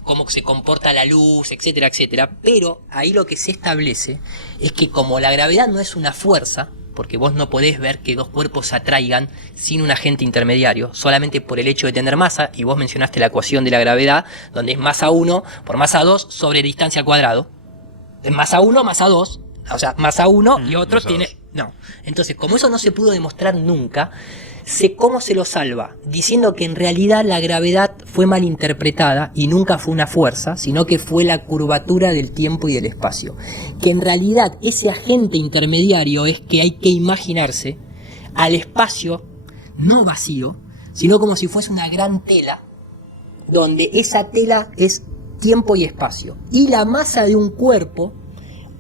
cómo se comporta la luz, etcétera, etcétera. Pero ahí lo que se establece es que como la gravedad no es una fuerza, porque vos no podés ver que dos cuerpos se atraigan sin un agente intermediario, solamente por el hecho de tener masa, y vos mencionaste la ecuación de la gravedad, donde es masa 1 por masa 2 sobre distancia al cuadrado. Es masa 1, masa 2, o sea, masa 1 y otro tiene... No. Entonces, como eso no se pudo demostrar nunca, ¿Cómo se lo salva? Diciendo que en realidad la gravedad fue mal interpretada y nunca fue una fuerza, sino que fue la curvatura del tiempo y del espacio. Que en realidad ese agente intermediario es que hay que imaginarse al espacio no vacío, sino como si fuese una gran tela, donde esa tela es tiempo y espacio. Y la masa de un cuerpo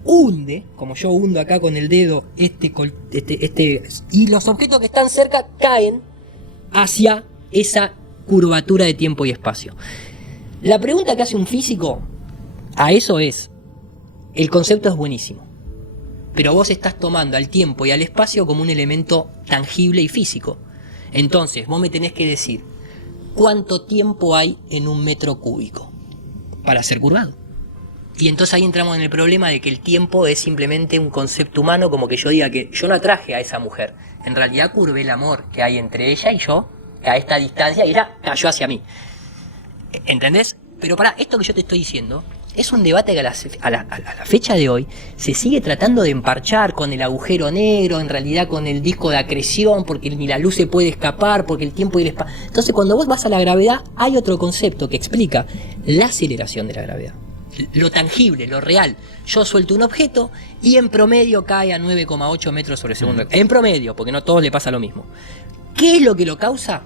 hunde, como yo hundo acá con el dedo, y los objetos que están cerca caen hacia esa curvatura de tiempo y espacio. La pregunta que hace un físico a eso es, el concepto es buenísimo, pero vos estás tomando al tiempo y al espacio como un elemento tangible y físico. Entonces, vos me tenés que decir, ¿cuánto tiempo hay en un metro cúbico para ser curvado? Y entonces ahí entramos en el problema de que el tiempo es simplemente un concepto humano, como que yo diga que yo no atraje a esa mujer. En realidad curvé el amor que hay entre ella y yo a esta distancia y ella cayó hacia mí. ¿Entendés? Pero para esto que yo te estoy diciendo es un debate que a la fecha de hoy se sigue tratando de emparchar con el agujero negro, en realidad con el disco de acreción, porque ni la luz se puede escapar, porque el tiempo y el espacio. Entonces cuando vos vas a la gravedad hay otro concepto que explica la aceleración de la gravedad. Lo tangible, lo real. Yo suelto un objeto y en promedio cae a 9,8 metros sobre segundo. En promedio, porque no a todos le pasa lo mismo. ¿Qué es lo que lo causa?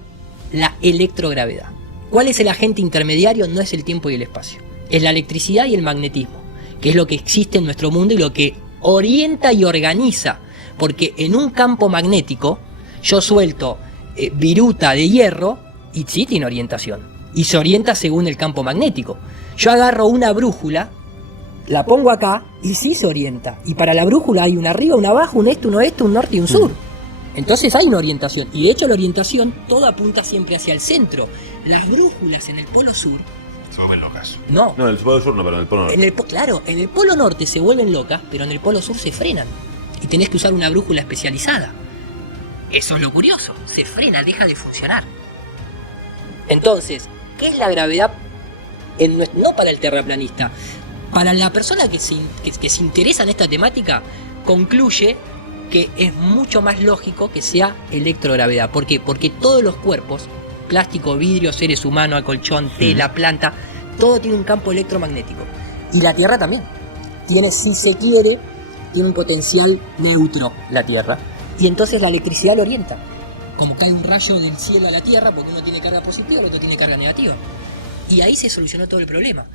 La electrogravedad. ¿Cuál es el agente intermediario? No es el tiempo y el espacio. Es la electricidad y el magnetismo, que es lo que existe en nuestro mundo y lo que orienta y organiza. Porque en un campo magnético yo suelto viruta de hierro y sí tiene orientación. Y se orienta según el campo magnético. Yo agarro una brújula, la pongo acá y sí se orienta. Y para la brújula hay un arriba, un abajo, un este, un oeste, un norte y un sur. Entonces hay una orientación. Y de hecho la orientación todo apunta siempre hacia el centro. Las brújulas en el polo sur se vuelven locas. No. No, en el polo sur no, pero en el polo norte. Claro, en el polo norte se vuelven locas, pero en el polo sur se frenan. Y tenés que usar una brújula especializada. Eso es lo curioso. Se frena, deja de funcionar. Entonces, ¿qué es la gravedad? No para el terraplanista, para la persona que se interesa en esta temática, concluye que es mucho más lógico que sea electrogravedad. ¿Por qué? Porque todos los cuerpos, plástico, vidrio, seres humanos, acolchón, tela, planta, todo tiene un campo electromagnético. Y la Tierra también. Tiene, si se quiere, tiene un potencial neutro la Tierra. Y entonces la electricidad lo orienta. Como cae un rayo del cielo a la Tierra, porque uno tiene carga positiva y el otro tiene carga negativa. Y ahí se solucionó todo el problema.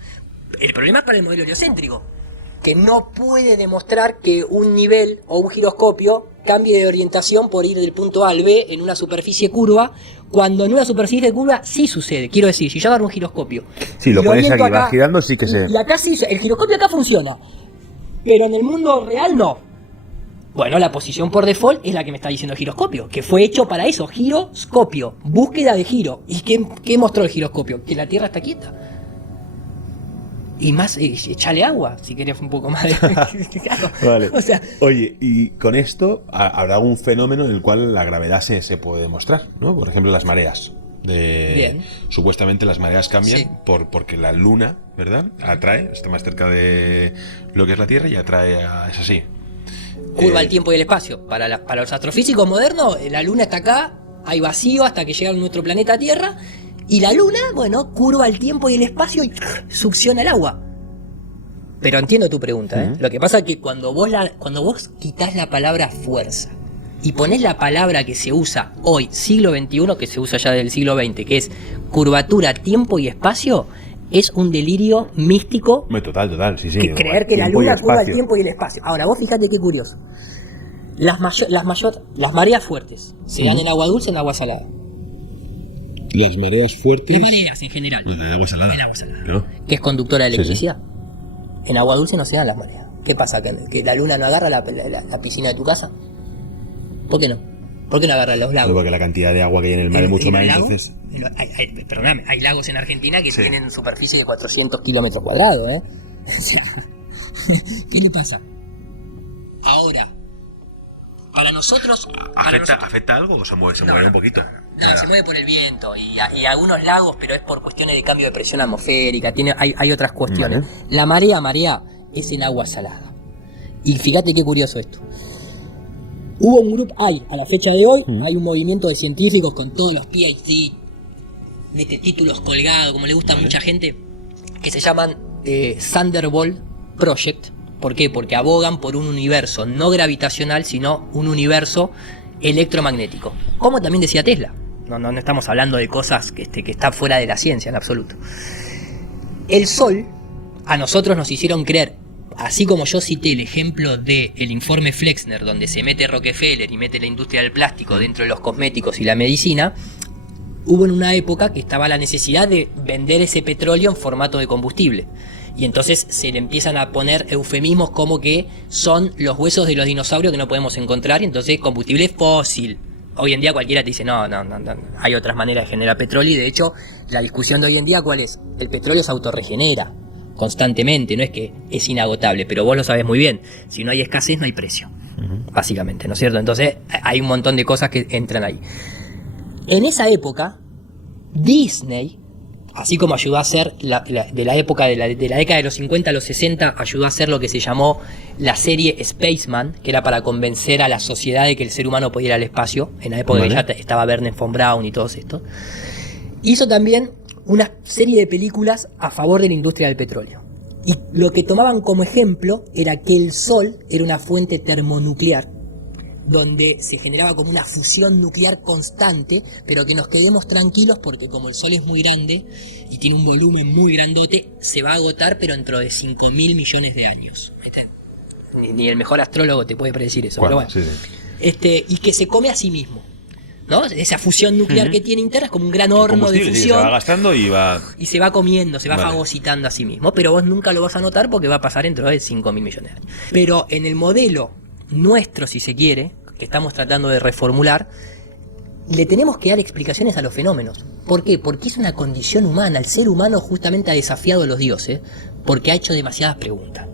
El problema es para el modelo heliocéntrico, que no puede demostrar que un nivel o un giroscopio cambie de orientación por ir del punto A al B en una superficie curva, cuando en una superficie curva sí sucede. Quiero decir, si yo agarro un giroscopio... Sí, lo pones aquí, va girando, sí que se... Y acá sí, el giroscopio acá funciona, pero en el mundo real no. Bueno, la posición por default es la que me está diciendo el giroscopio, que fue hecho para eso, giroscopio, búsqueda de giro. ¿Y qué mostró el giroscopio? Que la Tierra está quieta. Y más, echale agua, si querés un poco más de... Claro. Vale. O sea, oye, y con esto habrá algún fenómeno en el cual la gravedad se puede demostrar, ¿no? Por ejemplo, las mareas. Bien. Supuestamente las mareas cambian sí. porque la Luna, ¿verdad? Atrae, está más cerca de lo que es la Tierra y atrae es así. Curva el tiempo y el espacio. Para los astrofísicos modernos, la Luna está acá, hay vacío hasta que llega a nuestro planeta Tierra, y la Luna, bueno, curva el tiempo y el espacio y succiona el agua. Pero entiendo tu pregunta, ¿eh? Lo que pasa es que cuando vos quitas la palabra fuerza y ponés la palabra que se usa hoy, siglo XXI, que se usa ya del siglo XX, que es curvatura, tiempo y espacio, es un delirio místico. Total, sí. Que creer que la Luna curva el tiempo y el espacio. Ahora, vos fíjate qué curioso. Las mareas fuertes se dan en agua dulce o en agua salada. Las mareas fuertes. Las mareas en general. No, en agua salada. En agua salada. ¿No? Que es conductora de electricidad. Sí. En agua dulce no se dan las mareas. ¿Qué pasa? ¿Que la Luna no agarra la piscina de tu casa? ¿Por qué no? ¿Por qué no agarra los lagos? Porque la cantidad de agua que hay en el mar es mucho más, entonces... Perdóname, hay lagos en Argentina que tienen superficie de 400 kilómetros cuadrados, ¿eh? O sea, ¿qué le pasa? Ahora, para nosotros... ¿Afecta algo o se mueve un poquito? No, se mueve por el viento y algunos lagos, pero es por cuestiones de cambio de presión atmosférica, hay otras cuestiones. Vale. La marea es en agua salada. Y fíjate qué curioso esto. Hubo un grupo, a la fecha de hoy, hay un movimiento de científicos con todos los PhD, títulos colgados, como le gusta a mucha gente, que se llaman Thunderbolt Project. ¿Por qué? Porque abogan por un universo no gravitacional, sino un universo electromagnético. Como también decía Tesla. No estamos hablando de cosas que están fuera de la ciencia en absoluto. El Sol, a nosotros nos hicieron creer, así como yo cité el ejemplo del informe Flexner, donde se mete Rockefeller y mete la industria del plástico dentro de los cosméticos y la medicina, hubo en una época que estaba la necesidad de vender ese petróleo en formato de combustible. Y entonces se le empiezan a poner eufemismos como que son los huesos de los dinosaurios que no podemos encontrar, y entonces combustible fósil. Hoy en día cualquiera te dice, no, hay otras maneras de generar petróleo, y de hecho la discusión de hoy en día, ¿cuál es? El petróleo se autorregenera constantemente, no es que es inagotable, pero vos lo sabés muy bien, si no hay escasez no hay precio, básicamente, ¿no es cierto? Entonces hay un montón de cosas que entran ahí. En esa época, Disney, así como ayudó a hacer, de la década de los 50 a los 60, ayudó a hacer lo que se llamó la serie Spaceman, que era para convencer a la sociedad de que el ser humano podía ir al espacio, en la época que ya estaba Wernher von Braun y todos estos. Hizo también una serie de películas a favor de la industria del petróleo. Y lo que tomaban como ejemplo era que el Sol era una fuente termonuclear, donde se generaba como una fusión nuclear constante, pero que nos quedemos tranquilos porque como el Sol es muy grande y tiene un volumen muy grandote, se va a agotar pero dentro de 5.000 millones de años. Ni el mejor astrólogo te puede predecir eso, pero bueno. Sí. Y que se come a sí mismo, ¿no? Esa fusión nuclear que tiene interna es como un gran horno de fusión. Sí, se va gastando y se va comiendo, se va fagocitando a sí mismo, pero vos nunca lo vas a notar porque va a pasar dentro de 5.000 millones de años. Pero en el modelo nuestro, si se quiere, que estamos tratando de reformular, le tenemos que dar explicaciones a los fenómenos. ¿Por qué? Porque es una condición humana. El ser humano justamente ha desafiado a los dioses porque ha hecho demasiadas preguntas.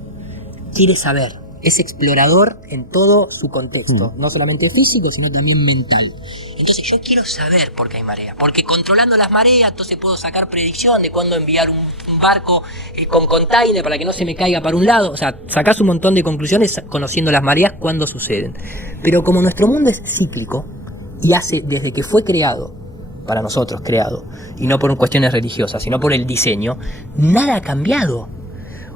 Quiere saber. Es explorador en todo su contexto, no solamente físico, sino también mental. Entonces yo quiero saber por qué hay marea, porque controlando las mareas, entonces puedo sacar predicción de cuándo enviar un barco con container para que no se me caiga para un lado. O sea, sacás un montón de conclusiones conociendo las mareas cuando suceden. Pero como nuestro mundo es cíclico, y desde que fue creado, para nosotros creado, y no por cuestiones religiosas, sino por el diseño, nada ha cambiado.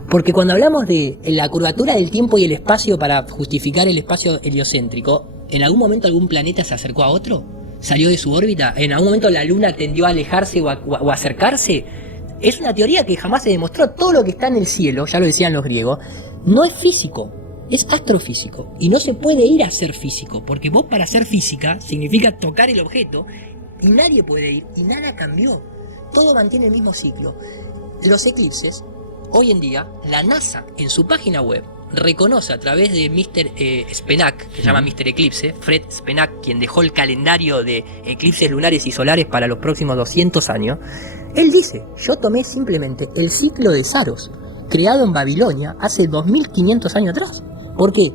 Porque cuando hablamos de la curvatura del tiempo y el espacio para justificar el espacio heliocéntrico, ¿en algún momento algún planeta se acercó a otro? ¿Salió de su órbita? ¿En algún momento la Luna tendió a alejarse o acercarse? Es una teoría que jamás se demostró. Todo lo que está en el cielo, ya lo decían los griegos, no es físico, es astrofísico. Y no se puede ir a ser físico, porque vos para ser física significa tocar el objeto, y nadie puede ir, y nada cambió. Todo mantiene el mismo ciclo. Los eclipses, hoy en día, la NASA en su página web reconoce a través de Mr. Spenak, que se llama Mr. Eclipse, Fred Spenak, quien dejó el calendario de eclipses lunares y solares para los próximos 200 años, él dice, yo tomé simplemente el ciclo de Saros, creado en Babilonia hace 2500 años atrás. ¿Por qué?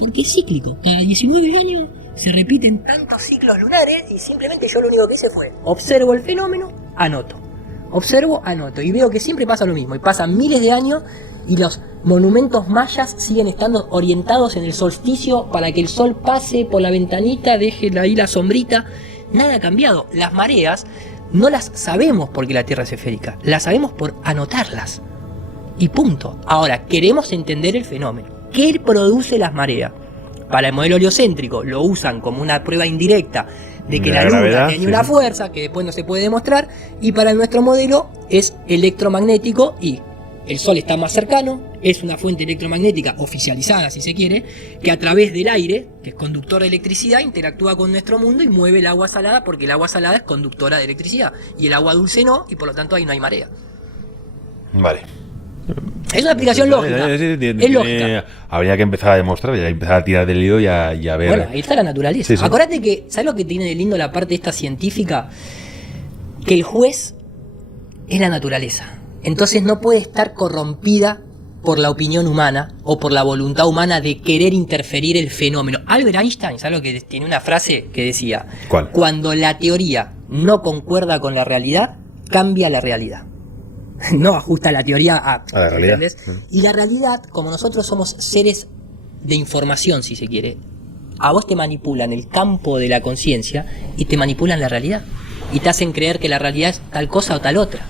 Porque es cíclico. Cada 19 años se repiten tantos ciclos lunares y simplemente yo lo único que hice fue observo el fenómeno, anoto. Observo, anoto y veo que siempre pasa lo mismo y pasan miles de años y los monumentos mayas siguen estando orientados en el solsticio para que el sol pase por la ventanita, deje ahí la sombrita. Nada ha cambiado. Las mareas no las sabemos porque la Tierra es esférica, las sabemos por anotarlas y punto. Ahora, queremos entender el fenómeno. ¿Qué produce las mareas? Para el modelo heliocéntrico lo usan como una prueba indirecta de que la Luna tiene una fuerza que después no se puede demostrar, y para nuestro modelo es electromagnético y el Sol está más cercano, es una fuente electromagnética oficializada si se quiere, que a través del aire, que es conductor de electricidad, interactúa con nuestro mundo y mueve el agua salada porque el agua salada es conductora de electricidad y el agua dulce no, y por lo tanto ahí no hay marea. Vale. Es una aplicación lógica. Es lógica. Habría que empezar a demostrar, habría que empezar a tirar del hilo y a ver. Bueno, ahí está la naturaleza. Sí. Acordate que, ¿sabes lo que tiene de lindo la parte esta científica? Que el juez es la naturaleza. Entonces no puede estar corrompida por la opinión humana o por la voluntad humana de querer interferir el fenómeno. Albert Einstein, ¿sabes lo que tiene una frase que decía? ¿Cuál? Cuando la teoría no concuerda con la realidad, cambia la realidad. No ajusta la teoría a la realidad. ¿Entendés? Y la realidad, como nosotros somos seres de información, si se quiere, a vos te manipulan el campo de la conciencia y te manipulan la realidad. Y te hacen creer que la realidad es tal cosa o tal otra.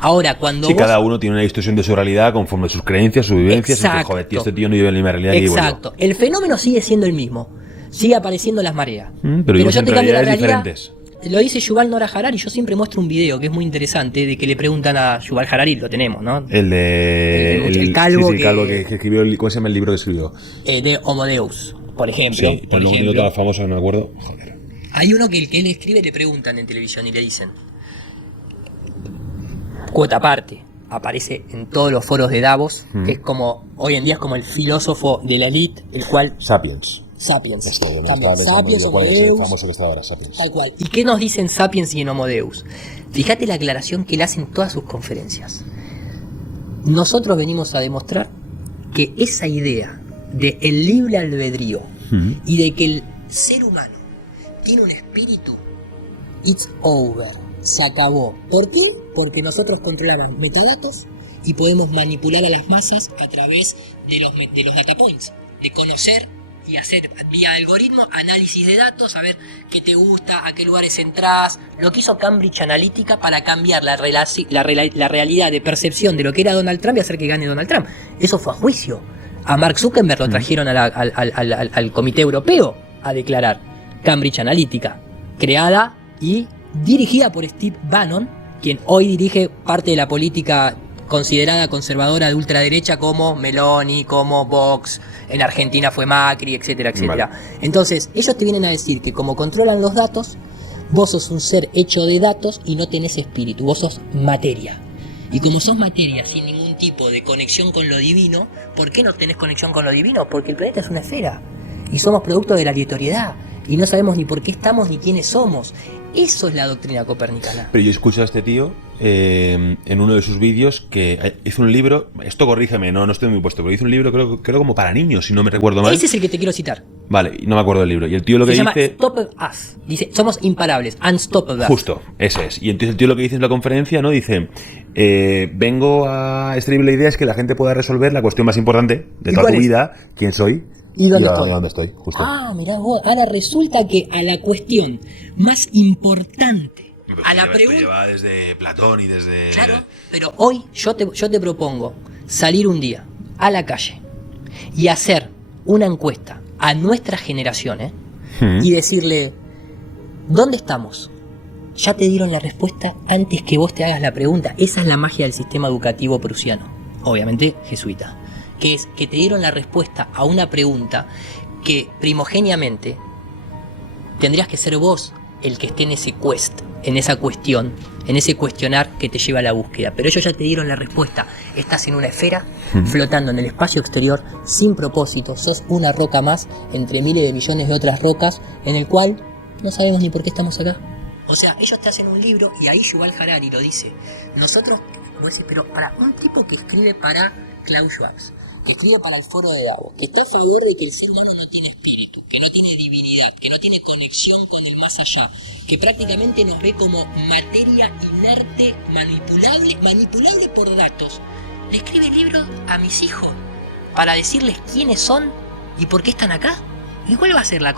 Ahora, cuando sí, cada uno tiene una distorsión de su realidad conforme a sus creencias, sus vivencias. Exacto. Y que, joder, tío, este tío no vive en la misma realidad que vivo yo. Exacto. El fenómeno sigue siendo el mismo. Sigue apareciendo las mareas. Pero yo te cambio la realidad. Diferentes. Lo dice Yuval Noah Harari. Yo siempre muestro un video que es muy interesante de que le preguntan a Yuval Harari, lo tenemos, ¿no? El calvo, sí, calvo que escribió, ¿cómo se llama el libro que escribió? De Homo Deus, por ejemplo. Sí, pero luego tiene otra famosa, no me acuerdo. Joder. Hay uno que el que él escribe le preguntan en televisión y le dicen, cuota aparte, aparece en todos los foros de Davos, que es como, hoy en día es como el filósofo de la elite, el cual... Sapiens, Sapiens, Homo Deus, tal cual. ¿Y qué nos dicen Sapiens y en Homo Deus? Fíjate la aclaración que él hace en todas sus conferencias. Nosotros venimos a demostrar que esa idea de el libre albedrío y de que el ser humano tiene un espíritu, it's over, se acabó. ¿Por qué? Porque nosotros controlamos metadatos y podemos manipular a las masas a través de los data points, de conocer y hacer vía algoritmo análisis de datos, saber qué te gusta, a qué lugares entras. Lo que hizo Cambridge Analytica para cambiar la realidad de percepción de lo que era Donald Trump y hacer que gane Donald Trump. Eso fue a juicio. A Mark Zuckerberg lo trajeron al Comité Europeo a declarar. Cambridge Analytica, creada y dirigida por Steve Bannon, quien hoy dirige parte de la política considerada conservadora de ultraderecha como Meloni, como Vox, en Argentina fue Macri, etcétera, etcétera. Vale. Entonces, ellos te vienen a decir que como controlan los datos, vos sos un ser hecho de datos y no tenés espíritu, vos sos materia. Y como sos materia sin ningún tipo de conexión con lo divino, ¿por qué no tenés conexión con lo divino? Porque el planeta es una esfera y somos producto de la aleatoriedad y no sabemos ni por qué estamos ni quiénes somos. Eso es la doctrina copernicana. Pero yo escucho a este tío en uno de sus vídeos que hizo un libro, esto corrígeme, no estoy muy puesto, pero hizo un libro creo como para niños, si no me recuerdo mal. Ese es el que te quiero citar. Vale, no me acuerdo del libro. Y el tío lo que dice... Se llama Stop Us. Dice, somos imparables, unstoppable. Justo, ese es. Y entonces el tío lo que dice en la conferencia, ¿no? Dice, vengo a escribir la idea es que la gente pueda resolver la cuestión más importante de toda tu vida, quién soy. ¿Y dónde estoy? Justo. Ah, mirá vos, ahora resulta que a la cuestión más importante, a la pregunta... lleva desde Platón y desde... Claro, pero hoy yo te propongo salir un día a la calle y hacer una encuesta a nuestra generación, y decirle, ¿dónde estamos? Ya te dieron la respuesta antes que vos te hagas la pregunta. Esa es la magia del sistema educativo prusiano, obviamente jesuita. Que es que te dieron la respuesta a una pregunta que primogeniamente tendrías que ser vos el que esté en ese quest, en esa cuestión, en ese cuestionar que te lleva a la búsqueda. Pero ellos ya te dieron la respuesta. Estás en una esfera, flotando en el espacio exterior, sin propósito. Sos una roca más entre miles de millones de otras rocas, en el cual no sabemos ni por qué estamos acá. O sea, ellos te hacen un libro y ahí Yuval Harari lo dice. Nosotros, pero para un tipo que escribe para Klaus Schwab, que escribe para el foro de Davos, que está a favor de que el ser humano no tiene espíritu, que no tiene divinidad, que no tiene conexión con el más allá, que prácticamente nos ve como materia inerte, manipulable por datos. Le escribe libros a mis hijos para decirles quiénes son y por qué están acá. ¿Y cuál va a ser la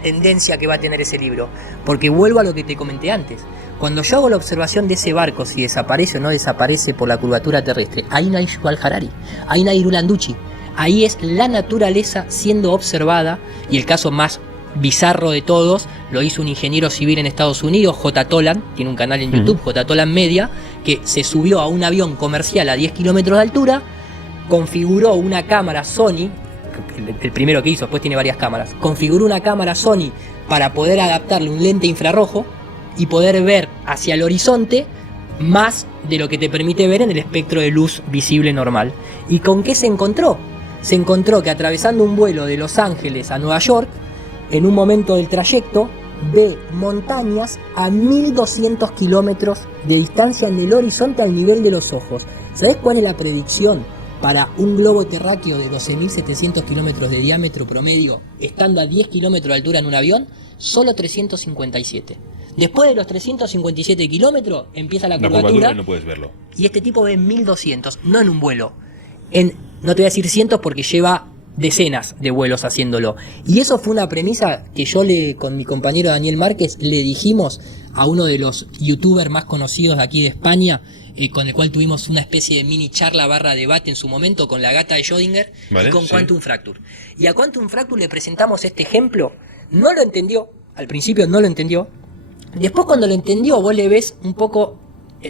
tendencia que va a tener ese libro? Porque vuelvo a lo que te comenté antes. Cuando yo hago la observación de ese barco, si desaparece o no desaparece por la curvatura terrestre, ahí no hay Yuval Harari, ahí no hay Rulanducci, ahí es la naturaleza siendo observada, y el caso más bizarro de todos lo hizo un ingeniero civil en Estados Unidos, J. Tolan, tiene un canal en YouTube, J. Tolan Media, que se subió a un avión comercial a 10 kilómetros de altura, configuró una cámara Sony, el primero que hizo, después tiene varias cámaras, configuró una cámara Sony para poder adaptarle un lente infrarrojo y poder ver hacia el horizonte más de lo que te permite ver en el espectro de luz visible normal. ¿Y con qué se encontró? Se encontró que atravesando un vuelo de Los Ángeles a Nueva York, en un momento del trayecto, ve montañas a 1200 kilómetros de distancia en el horizonte al nivel de los ojos. ¿Sabés cuál es la predicción para un globo terráqueo de 12.700 kilómetros de diámetro promedio, estando a 10 kilómetros de altura en un avión? Solo 357. Después de los 357 kilómetros empieza la curvatura y no puedes verlo. Y este tipo ve 1200, no en un vuelo. No te voy a decir cientos porque lleva decenas de vuelos haciéndolo. Y eso fue una premisa que yo con mi compañero Daniel Márquez le dijimos a uno de los youtubers más conocidos de aquí de España, con el cual tuvimos una especie de mini charla / debate en su momento con la gata de Schrödinger, ¿vale? Y con Quantum Fracture. Y a Quantum Fracture le presentamos este ejemplo, no lo entendió, al principio no lo entendió, después cuando lo entendió vos le ves un poco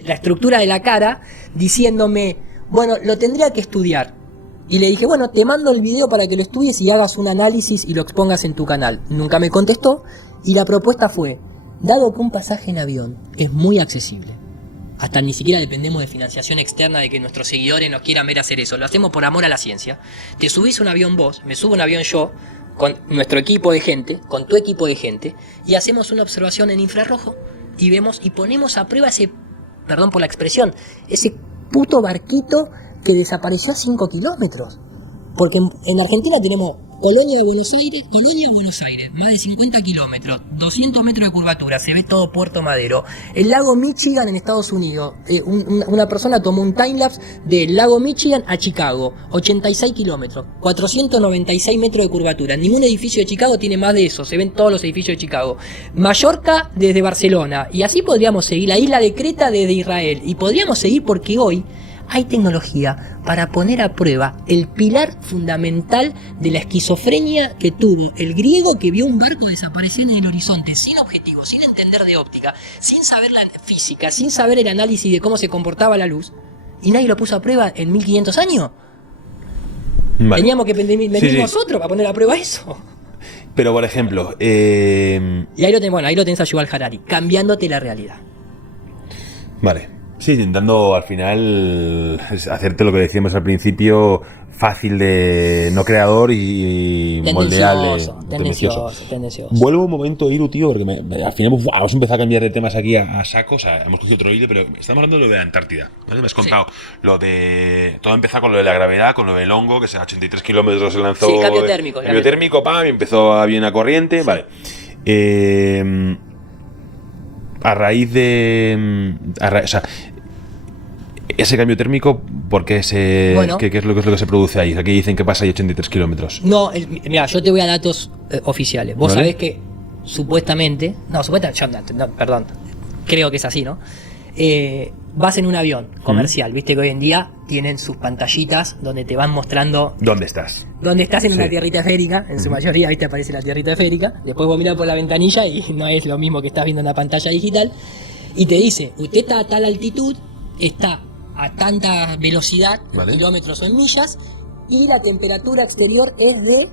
la estructura de la cara diciéndome, bueno, lo tendría que estudiar. Y le dije, bueno, te mando el video para que lo estudies y hagas un análisis y lo expongas en tu canal. Nunca me contestó y la propuesta fue, dado que un pasaje en avión es muy accesible, hasta ni siquiera dependemos de financiación externa, de que nuestros seguidores nos quieran ver hacer eso, lo hacemos por amor a la ciencia, te subís un avión vos, me subo un avión yo, con nuestro equipo de gente, con tu equipo de gente, y hacemos una observación en infrarrojo y vemos y ponemos a prueba ese, perdón por la expresión, ese puto barquito que desapareció a 5 kilómetros. Porque en Argentina tenemos Colonia, Buenos Aires, más de 50 kilómetros, 200 metros de curvatura, se ve todo Puerto Madero. El lago Michigan en Estados Unidos, una persona tomó un timelapse del lago Michigan a Chicago, 86 kilómetros, 496 metros de curvatura. Ningún edificio de Chicago tiene más de eso, se ven todos los edificios de Chicago. Mallorca desde Barcelona, y así podríamos seguir, la isla de Creta desde Israel, y podríamos seguir porque hoy hay tecnología para poner a prueba el pilar fundamental de la esquizofrenia que tuvo el griego que vio un barco desaparecer en el horizonte, sin objetivo, sin entender de óptica, sin saber la física, sin saber el análisis de cómo se comportaba la luz, y nadie lo puso a prueba en 1500 años. Vale. Teníamos que venir nosotros para poner a prueba eso. Pero, por ejemplo... Y ahí lo tenés a Yuval Harari, cambiándote la realidad. Vale. Sí, intentando al final hacerte lo que decíamos al principio, fácil de no creador y moldeable. Tendencioso. Vuelvo un momento, Iru, tío, porque al final hemos empezado a cambiar de temas aquí a saco. O sea, hemos cogido otro hilo, pero estamos hablando de lo de la Antártida, ¿vale? Me has contado lo de... Todo empezó con lo de la gravedad, con lo del hongo, que a 83 kilómetros se lanzó... Sí, cambio térmico. Cambio térmico, y empezó a bien a corriente, sí. Vale. A raíz de... o sea, ese cambio térmico, ¿por qué ¿qué es lo que se produce ahí? Aquí dicen que pasa ahí 83 kilómetros. No, mira, yo te voy a datos oficiales. Vos sabés que supuestamente, perdón, creo que es así, ¿no? Vas en un avión comercial, viste que hoy en día tienen sus pantallitas donde te van mostrando ¿dónde estás? Dónde estás en una tierrita esférica, en su mayoría, viste, aparece la tierrita esférica, después vos mirás por la ventanilla y no es lo mismo que estás viendo en una pantalla digital, y te dice, usted está a tal altitud, está a tanta velocidad, ¿vale? Kilómetros o en millas, y la temperatura exterior es de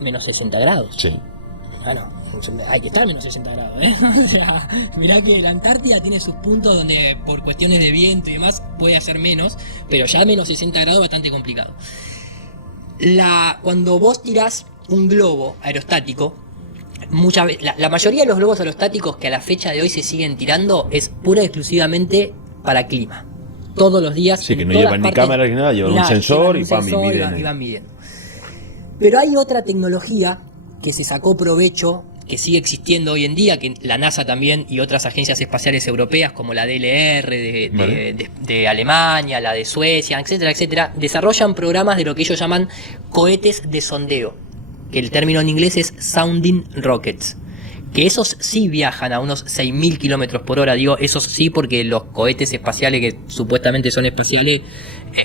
menos 60 grados. Sí. Bueno, hay que estar a menos 60 grados, ¿eh? O sea, mirá que la Antártida tiene sus puntos donde por cuestiones de viento y demás puede hacer menos, pero ya a menos 60 grados es bastante complicado. Cuando vos tirás un globo aerostático, muchas veces, la mayoría de los globos aerostáticos que a la fecha de hoy se siguen tirando es pura y exclusivamente para clima. Todos los días. Sí, que no llevan ni cámaras ni nada, llevan un sensor y van midiendo. Pero hay otra tecnología que se sacó provecho, que sigue existiendo hoy en día, que la NASA también y otras agencias espaciales europeas como la DLR de Alemania, la de Suecia, etcétera, etcétera, desarrollan programas de lo que ellos llaman cohetes de sondeo, que el término en inglés es sounding rockets. Que esos sí viajan a unos 6.000 kilómetros por hora, digo esos sí porque los cohetes espaciales que supuestamente son espaciales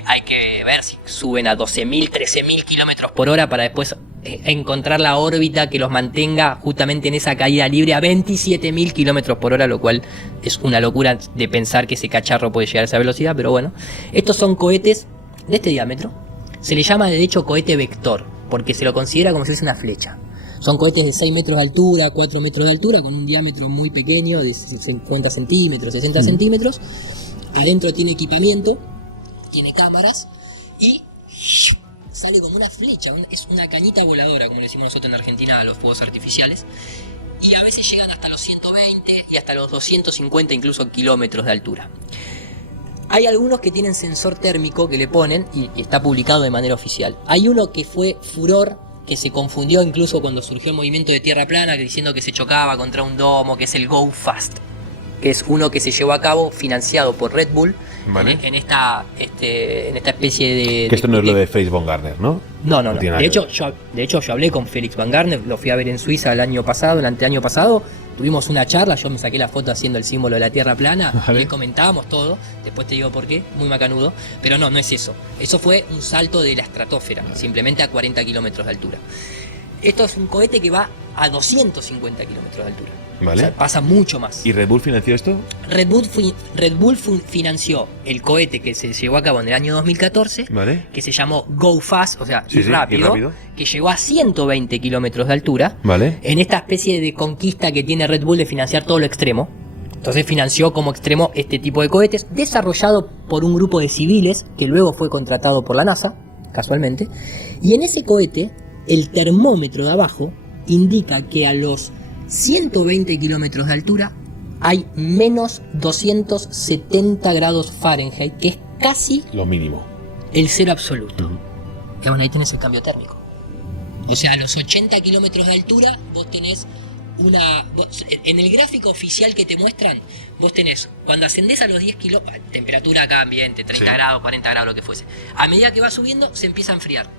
hay que ver si suben a 12.000, 13.000 kilómetros por hora para después encontrar la órbita que los mantenga justamente en esa caída libre a 27.000 kilómetros por hora, lo cual es una locura de pensar que ese cacharro puede llegar a esa velocidad, pero bueno, estos son cohetes de este diámetro, se le llama de hecho cohete vector, porque se lo considera como si fuese una flecha. Son cohetes de 6 metros de altura, 4 metros de altura, con un diámetro muy pequeño, de 50 centímetros, 60 centímetros. Adentro tiene equipamiento, tiene cámaras y sale como una flecha, es una cañita voladora, como le decimos nosotros en Argentina a los fuegos artificiales. Y a veces llegan hasta los 120 y hasta los 250 incluso kilómetros de altura. Hay algunos que tienen sensor térmico que le ponen y está publicado de manera oficial. Hay uno que fue furor, que se confundió incluso cuando surgió el movimiento de tierra plana, diciendo que se chocaba contra un domo, que es el Go Fast. que es uno que se llevó a cabo financiado por Red Bull. Vale. En esta especie de... Que esto no es lo de Felix von Gartner, ¿no? No. Tiene nada que De hecho, yo hablé con Felix von Gartner, lo fui a ver en Suiza el anteaño pasado. Tuvimos una charla, yo me saqué la foto haciendo el símbolo de la Tierra plana, Vale. y comentábamos todo, después te digo por qué, muy macanudo, pero no es eso. Eso fue un salto de la estratosfera, simplemente a 40 kilómetros de altura. Esto es un cohete que va a 250 kilómetros de altura. Vale. O sea, pasa mucho más. ¿Y Red Bull financió esto? Red Bull financió el cohete que se llevó a cabo en el año 2014, Vale. que se llamó Go Fast, o sea, Sí, ir rápido, que llegó a 120 kilómetros de altura, Vale. en esta especie de conquista que tiene Red Bull de financiar todo lo extremo. Entonces financió como extremo este tipo de cohetes, desarrollado por un grupo de civiles que luego fue contratado por la NASA, casualmente. Y en ese cohete, el termómetro de abajo indica que a los 120 kilómetros de altura hay menos 270 grados Fahrenheit, que es casi Lo mínimo. el cero absoluto. Ujú. Y bueno, ahí tenés el cambio térmico. O sea, a los 80 kilómetros de altura vos tenés en el gráfico oficial que te muestran, vos tenés, cuando ascendés a los 10 kilómetros, temperatura acá ambiente, 30 grados, 40 grados, lo que fuese. A medida que va subiendo, se empieza a enfriar.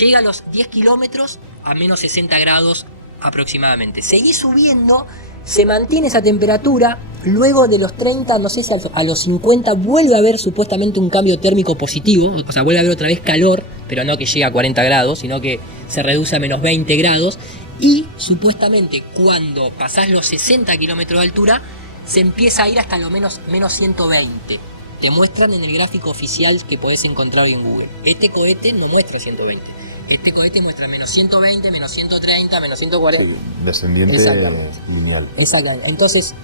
Llega a los 10 kilómetros a menos 60 grados aproximadamente. Seguís subiendo, se mantiene esa temperatura, luego de los 30, no sé si a los 50 vuelve a haber supuestamente un cambio térmico positivo, o sea, vuelve a haber otra vez calor, pero no que llegue a 40 grados, sino que se reduce a menos 20 grados, y supuestamente cuando pasás los 60 kilómetros de altura, se empieza a ir hasta lo menos 120. Te muestran en el gráfico oficial que podés encontrar hoy en Google. Este cohete no muestra 120. Este cohete muestra menos 120, menos 130, menos 140. Sí, descendiente lineal. Exactamente. Entonces,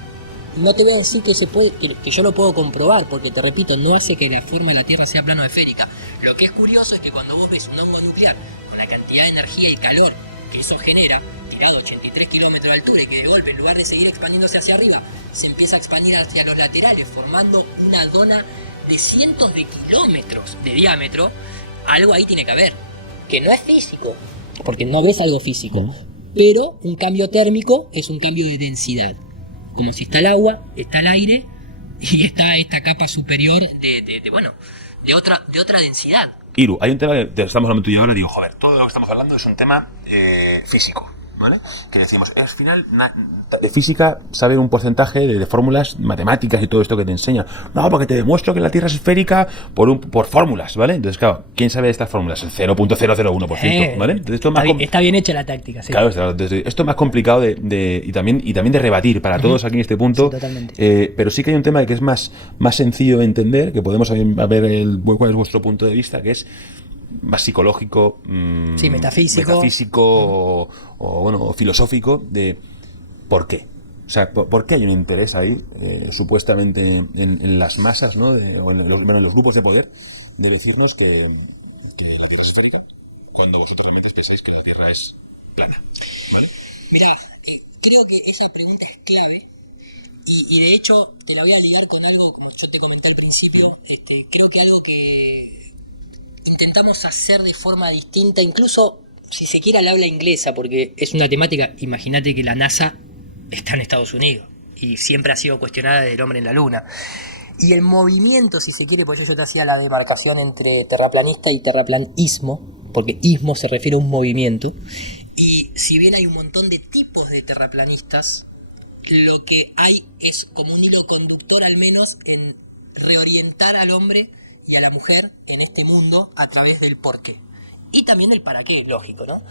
no te voy a decir que yo lo puedo comprobar, porque te repito, no hace que la forma de la Tierra sea plano esférica. Lo que es curioso es que cuando vos ves una bomba nuclear con la cantidad de energía y calor que eso genera, tirado a 83 kilómetros de altura, y que de golpe, en lugar de seguir expandiéndose hacia arriba, se empieza a expandir hacia los laterales, formando una dona de cientos de kilómetros de diámetro, algo ahí tiene que haber. Que no es físico, porque no ves algo físico, pero un cambio térmico es un cambio de densidad. Como si está el agua, está el aire y está esta capa superior de otra densidad. Iru, hay un tema que estamos hablando tú y yo ahora, digo, joder, todo lo que estamos hablando es un tema físico, ¿vale? Que decimos, al final, de física sabe un porcentaje de fórmulas matemáticas y todo esto que te enseña. No, porque te demuestro que la Tierra es esférica por fórmulas, ¿vale? Entonces, claro, ¿quién sabe de estas fórmulas? El 0.001%, ¿vale? Entonces, esto es más está bien hecha la táctica, sí. Claro, esto es más complicado y también de rebatir para todos aquí en este punto. Sí, totalmente. Pero sí que hay un tema que es más sencillo de entender, que podemos ver cuál es vuestro punto de vista, que es más psicológico, sí, metafísico o filosófico de ¿por qué? O sea, ¿por qué hay un interés ahí, supuestamente en las masas, ¿no? O en los grupos de poder, de decirnos que la Tierra es esférica, cuando vosotros realmente pensáis que la Tierra es plana, ¿vale? Mira, creo que esa pregunta es clave y de hecho te la voy a ligar con algo, como yo te comenté al principio, creo que algo que intentamos hacer de forma distinta, incluso si se quiere al habla inglesa, porque es una temática, imagínate que la NASA está en Estados Unidos y siempre ha sido cuestionada desde el hombre en la luna. Y el movimiento, si se quiere, pues yo te hacía la demarcación entre terraplanista y terraplanismo, porque ismo se refiere a un movimiento. Y si bien hay un montón de tipos de terraplanistas, lo que hay es como un hilo conductor al menos en reorientar al hombre y a la mujer en este mundo a través del por qué. Y también el para qué, lógico, ¿no?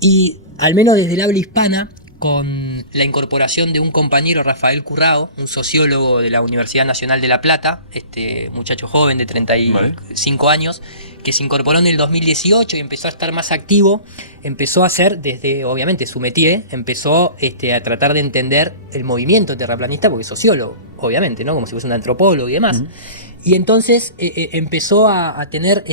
Y al menos desde el habla hispana, con la incorporación de un compañero, Rafael Currao, un sociólogo de la Universidad Nacional de La Plata, muchacho joven de 35 años, que se incorporó en el 2018 y empezó a estar más activo, empezó a hacer, desde obviamente su métier, empezó a tratar de entender el movimiento terraplanista, porque es sociólogo, obviamente, ¿no? Como si fuese un antropólogo y demás. Y entonces empezó a tener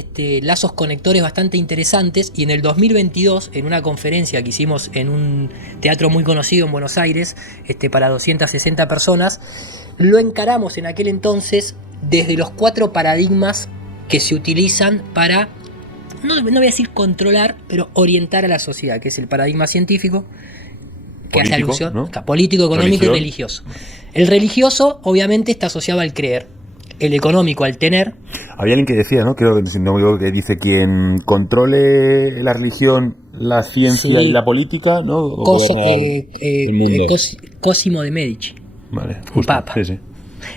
lazos conectores bastante interesantes, y en el 2022, en una conferencia que hicimos en un teatro muy conocido en Buenos Aires, para 260 personas, lo encaramos en aquel entonces desde los 4 paradigmas que se utilizan para, no voy a decir controlar, pero orientar a la sociedad, que es el paradigma científico, que hace alusión, ¿no? Político, económico Religión. y religioso. El religioso obviamente está asociado al creer, el económico al tener. Había alguien que decía, ¿no? Creo que, si no me equivoco, que dice quien controle la religión, la ciencia y la política, ¿no? El mundo. Cosimo de Medici, Vale, un papa. Sí.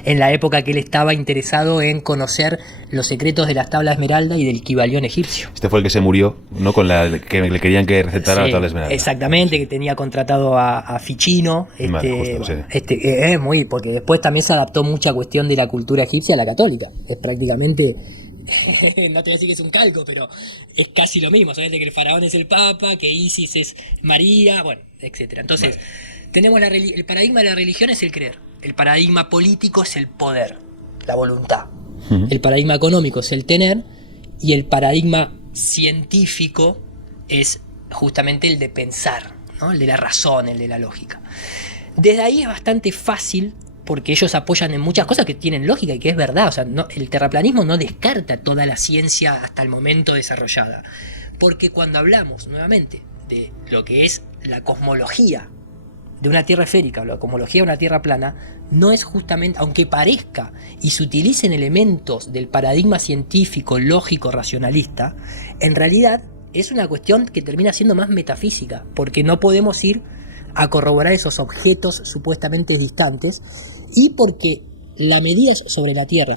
En la época que él estaba interesado en conocer los secretos de las tablas esmeralda y del Kybalión egipcio. Este fue el que se murió, ¿no? Con la que le querían que recetara la tabla esmeralda. Exactamente, que tenía contratado a Ficino. Vale, justo, Muy, porque después también se adaptó mucha cuestión de la cultura egipcia a la católica. Es prácticamente, no te voy a decir que es un calco, pero es casi lo mismo. Solamente que el faraón es el papa, que Isis es María, bueno, etcétera. Entonces, tenemos el paradigma de la religión es el creer. El paradigma político es el poder, la voluntad. El paradigma económico es el tener. Y el paradigma científico es justamente el de pensar, ¿no? El de la razón, el de la lógica. Desde ahí es bastante fácil, porque ellos apoyan en muchas cosas que tienen lógica y que es verdad. O sea, el terraplanismo no descarta toda la ciencia hasta el momento desarrollada. Porque cuando hablamos nuevamente de lo que es la cosmología de una tierra esférica o la cosmología de una tierra plana, no es justamente, aunque parezca y se utilicen elementos del paradigma científico, lógico, racionalista, en realidad es una cuestión que termina siendo más metafísica, porque no podemos ir a corroborar esos objetos supuestamente distantes, y porque la medida es sobre la Tierra.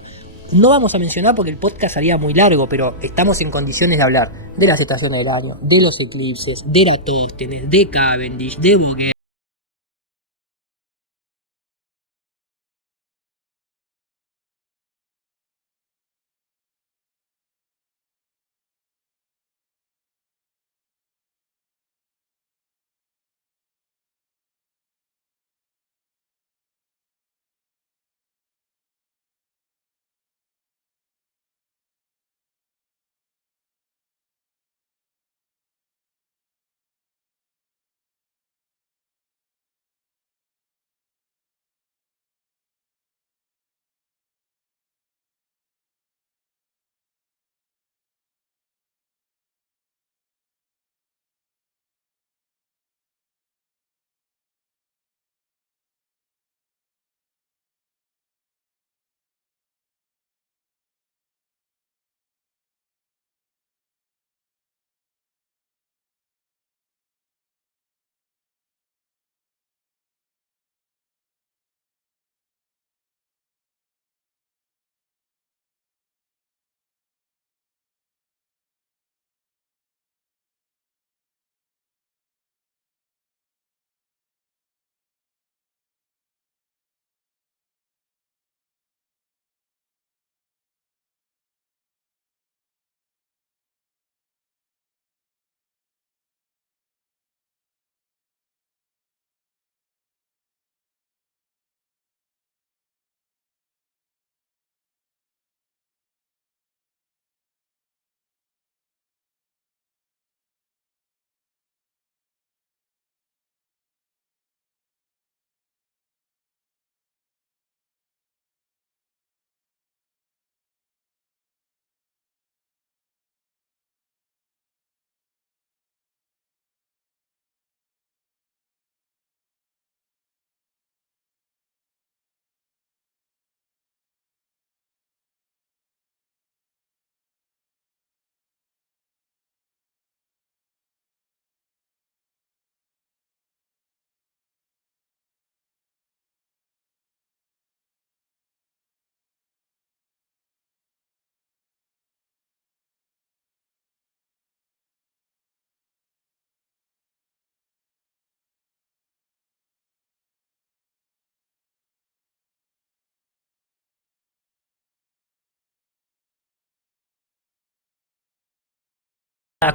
No vamos a mencionar porque el podcast sería muy largo, pero estamos en condiciones de hablar de las estaciones del año, de los eclipses, de Eratóstenes, de Cavendish, de Bouguer.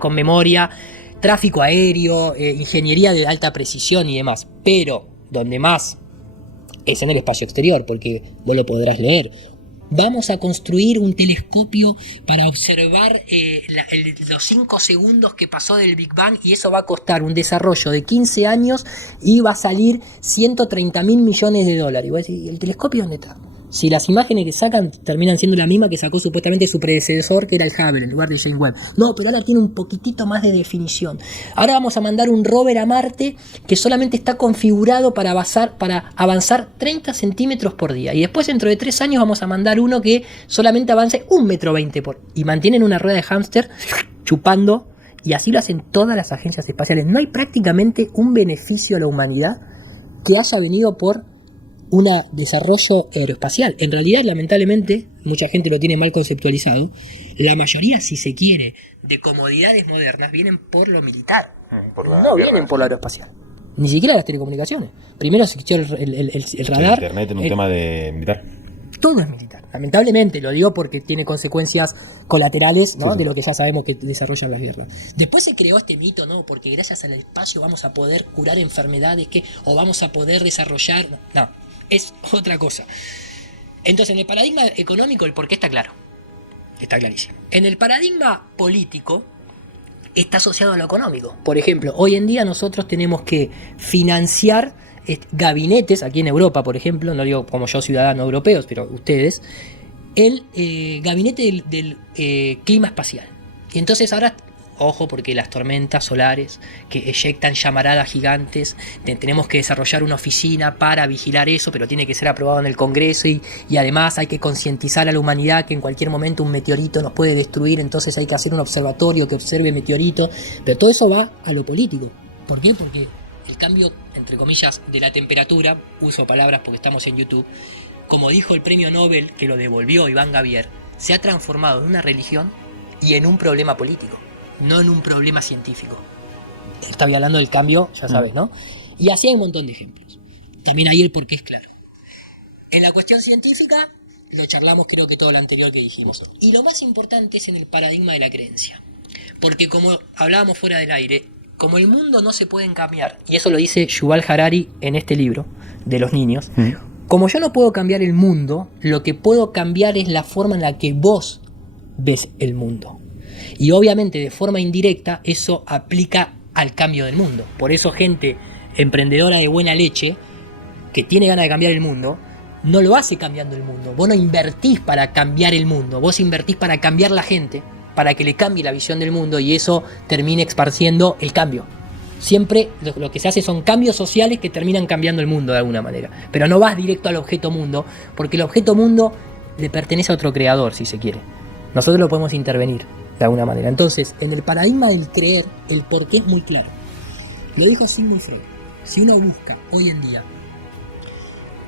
Con memoria, tráfico aéreo, ingeniería de alta precisión y demás. Pero donde más es en el espacio exterior, porque vos lo podrás leer. Vamos a construir un telescopio para observar los 5 segundos que pasó del Big Bang, y eso va a costar un desarrollo de 15 años y va a salir 130.000 millones de dólares. Y vos decís, ¿el telescopio dónde está? Si las imágenes que sacan terminan siendo la misma que sacó supuestamente su predecesor, que era el Hubble, en lugar de James Webb. No, pero ahora tiene un poquitito más de definición. Ahora vamos a mandar un rover a Marte que solamente está configurado para avanzar 30 centímetros por día. Y después, dentro de 3 años, vamos a mandar uno que solamente avance 1,20 m por... Y mantienen una rueda de hámster chupando, y así lo hacen todas las agencias espaciales. No hay prácticamente un beneficio a la humanidad que haya venido por un desarrollo aeroespacial. En realidad, lamentablemente, mucha gente lo tiene mal conceptualizado. La mayoría, si se quiere, de comodidades modernas vienen por lo militar. No vienen por lo aeroespacial. Ni siquiera las telecomunicaciones. Primero se existió el radar. Internet en un tema de militar. Todo es militar. Lamentablemente, lo digo porque tiene consecuencias colaterales, ¿no? Sí. De lo que ya sabemos que desarrollan las guerras. Después se creó este mito, ¿no? Porque gracias al espacio vamos a poder curar enfermedades o vamos a poder desarrollar... No, es otra cosa. Entonces, en el paradigma económico, el porqué está claro. Está clarísimo. En el paradigma político, está asociado a lo económico. Por ejemplo, hoy en día nosotros tenemos que financiar gabinetes, aquí en Europa, por ejemplo, no digo como yo ciudadano europeo, pero ustedes, el gabinete del clima espacial. Y entonces ahora, ojo, porque las tormentas solares que eyectan llamaradas gigantes, tenemos que desarrollar una oficina para vigilar eso, pero tiene que ser aprobado en el Congreso y además hay que concientizar a la humanidad que en cualquier momento un meteorito nos puede destruir, entonces hay que hacer un observatorio que observe meteoritos, pero todo eso va a lo político. ¿Por qué? Porque el cambio, entre comillas, de la temperatura, uso palabras porque estamos en YouTube, como dijo el premio Nobel que lo devolvió Iván Gavier, se ha transformado en una religión y en un problema político, no en un problema científico. Estaba hablando del cambio, ya sabes, ¿no? Y así hay un montón de ejemplos. También ahí el porqué es claro. En la cuestión científica, lo charlamos creo que todo lo anterior que dijimos. Y lo más importante es en el paradigma de la creencia. Porque como hablábamos fuera del aire, como el mundo no se puede cambiar, y eso lo dice Yuval Harari en este libro de los niños, como yo no puedo cambiar el mundo, lo que puedo cambiar es la forma en la que vos ves el mundo. Y obviamente de forma indirecta eso aplica al cambio del mundo. Por eso gente emprendedora de buena leche que tiene ganas de cambiar el mundo, no lo hace cambiando el mundo. Vos no invertís para cambiar el mundo, vos invertís para cambiar la gente, para que le cambie la visión del mundo y eso termine esparciendo el cambio. Siempre lo que se hace son cambios sociales que terminan cambiando el mundo de alguna manera. Pero no vas directo al objeto mundo, porque el objeto mundo le pertenece a otro creador, si se quiere. Nosotros lo podemos intervenir de alguna manera. Entonces, en el paradigma del creer, el porqué es muy claro. Lo dijo Sigmund Freud. Si uno busca hoy en día,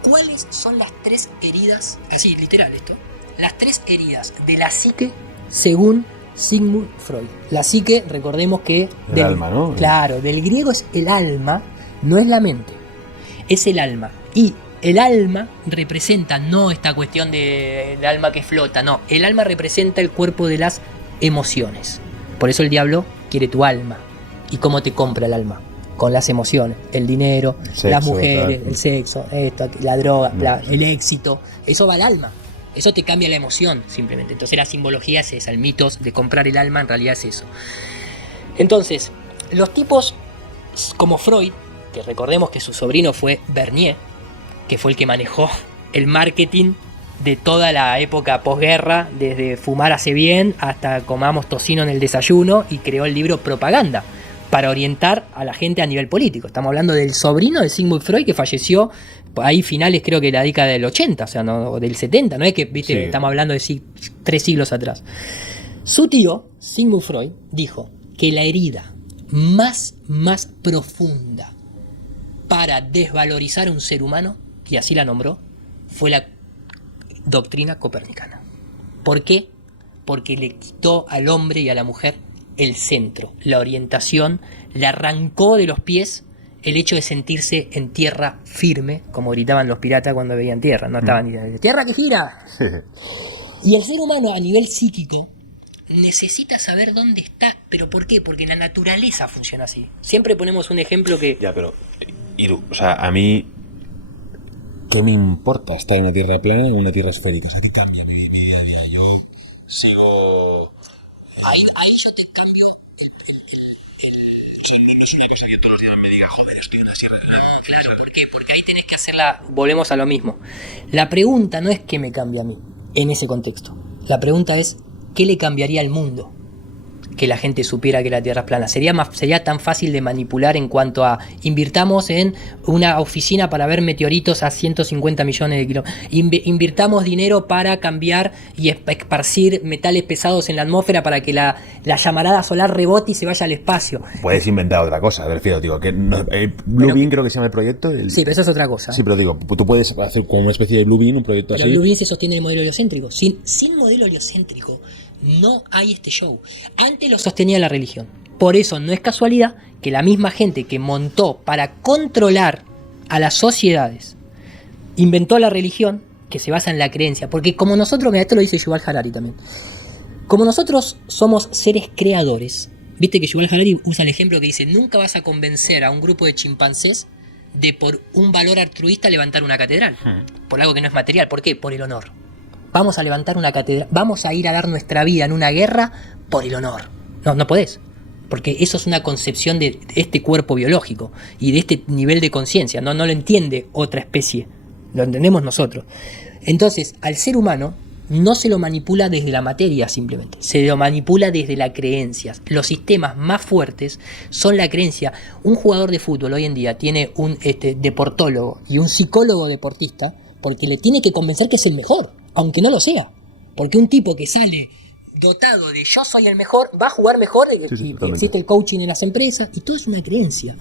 ¿cuáles son las 3 heridas, así literal esto, las 3 heridas de la psique según Sigmund Freud? La psique, recordemos que... El alma, ¿no? Claro, del griego es el alma, no es la mente, es el alma. Y el alma representa, no esta cuestión del alma que flota, no, el alma representa el cuerpo de las emociones. Por eso el diablo quiere tu alma. ¿Y cómo te compra el alma? Con las emociones, el dinero, sexo, las mujeres, claro. El sexo, esto, la droga, el éxito, eso va al alma. Eso te cambia la emoción, simplemente. Entonces la simbología es esa, el mito de comprar el alma en realidad es eso. Entonces, los tipos como Freud, que recordemos que su sobrino fue Bernier, que fue el que manejó el marketing de toda la época posguerra, desde fumar hace bien hasta comamos tocino en el desayuno, y creó el libro Propaganda, para orientar a la gente a nivel político. Estamos hablando del sobrino de Sigmund Freud, que falleció ahí finales creo que de la década del 80, o sea, no, del 70, no es que, viste, sí. Estamos hablando de 3 siglos atrás. Su tío, Sigmund Freud, dijo que la herida más profunda para desvalorizar a un ser humano, y así la nombró, fue la doctrina copernicana. ¿Por qué? Porque le quitó al hombre y a la mujer el centro, la orientación, le arrancó de los pies el hecho de sentirse en tierra firme, como gritaban los piratas cuando veían tierra, no estaban diciendo ¡tierra que gira! Y el ser humano a nivel psíquico necesita saber dónde está. ¿Pero por qué? Porque la naturaleza funciona así. Siempre ponemos un ejemplo que... Ya, pero... o sea, a mí... ¿Qué me importa estar en una tierra plana o en una tierra esférica? O sea, ¿qué cambia mi día a día? Yo sigo... Ahí yo te cambio O sea, no es una cosa que todos los días me diga, joder, estoy en la sierra. Claro, ¿por qué? Porque ahí tenés que hacerla... Volvemos a lo mismo. La pregunta no es qué me cambia a mí en ese contexto. La pregunta es qué le cambiaría al mundo que la gente supiera que la Tierra es plana. Sería tan fácil de manipular en cuanto a invirtamos en una oficina para ver meteoritos a 150 millones de kilómetros. Invirtamos dinero para cambiar y esparcir metales pesados en la atmósfera para que la llamarada solar rebote y se vaya al espacio. Puedes inventar otra cosa, me refiero, digo, que Blue Beam creo que se llama el proyecto. Sí, pero eso es otra cosa. Sí, pero digo, tú puedes hacer como una especie de Blue Beam, un proyecto pero así. Blue Beam se sostiene en el modelo heliocéntrico. Sin modelo heliocéntrico no hay este show. Antes lo sostenía la religión. Por eso no es casualidad que la misma gente que montó para controlar a las sociedades inventó la religión que se basa en la creencia. Porque como nosotros, mira, esto lo dice Yuval Harari también, como nosotros somos seres creadores, viste que Yuval Harari usa el ejemplo que dice: nunca vas a convencer a un grupo de chimpancés de por un valor altruista levantar una catedral, por algo que no es material. ¿Por qué? Por el honor. Vamos a levantar una catedral, vamos a ir a dar nuestra vida en una guerra por el honor. No podés, porque eso es una concepción de este cuerpo biológico y de este nivel de conciencia. No lo entiende otra especie, lo entendemos nosotros. Entonces, al ser humano no se lo manipula desde la materia simplemente, se lo manipula desde las creencias. Los sistemas más fuertes son la creencia. Un jugador de fútbol hoy en día tiene un deportólogo y un psicólogo deportista porque le tiene que convencer que es el mejor, aunque no lo sea. Porque un tipo que sale dotado de yo soy el mejor, va a jugar mejor, y existe el coaching en las empresas, y todo es una creencia.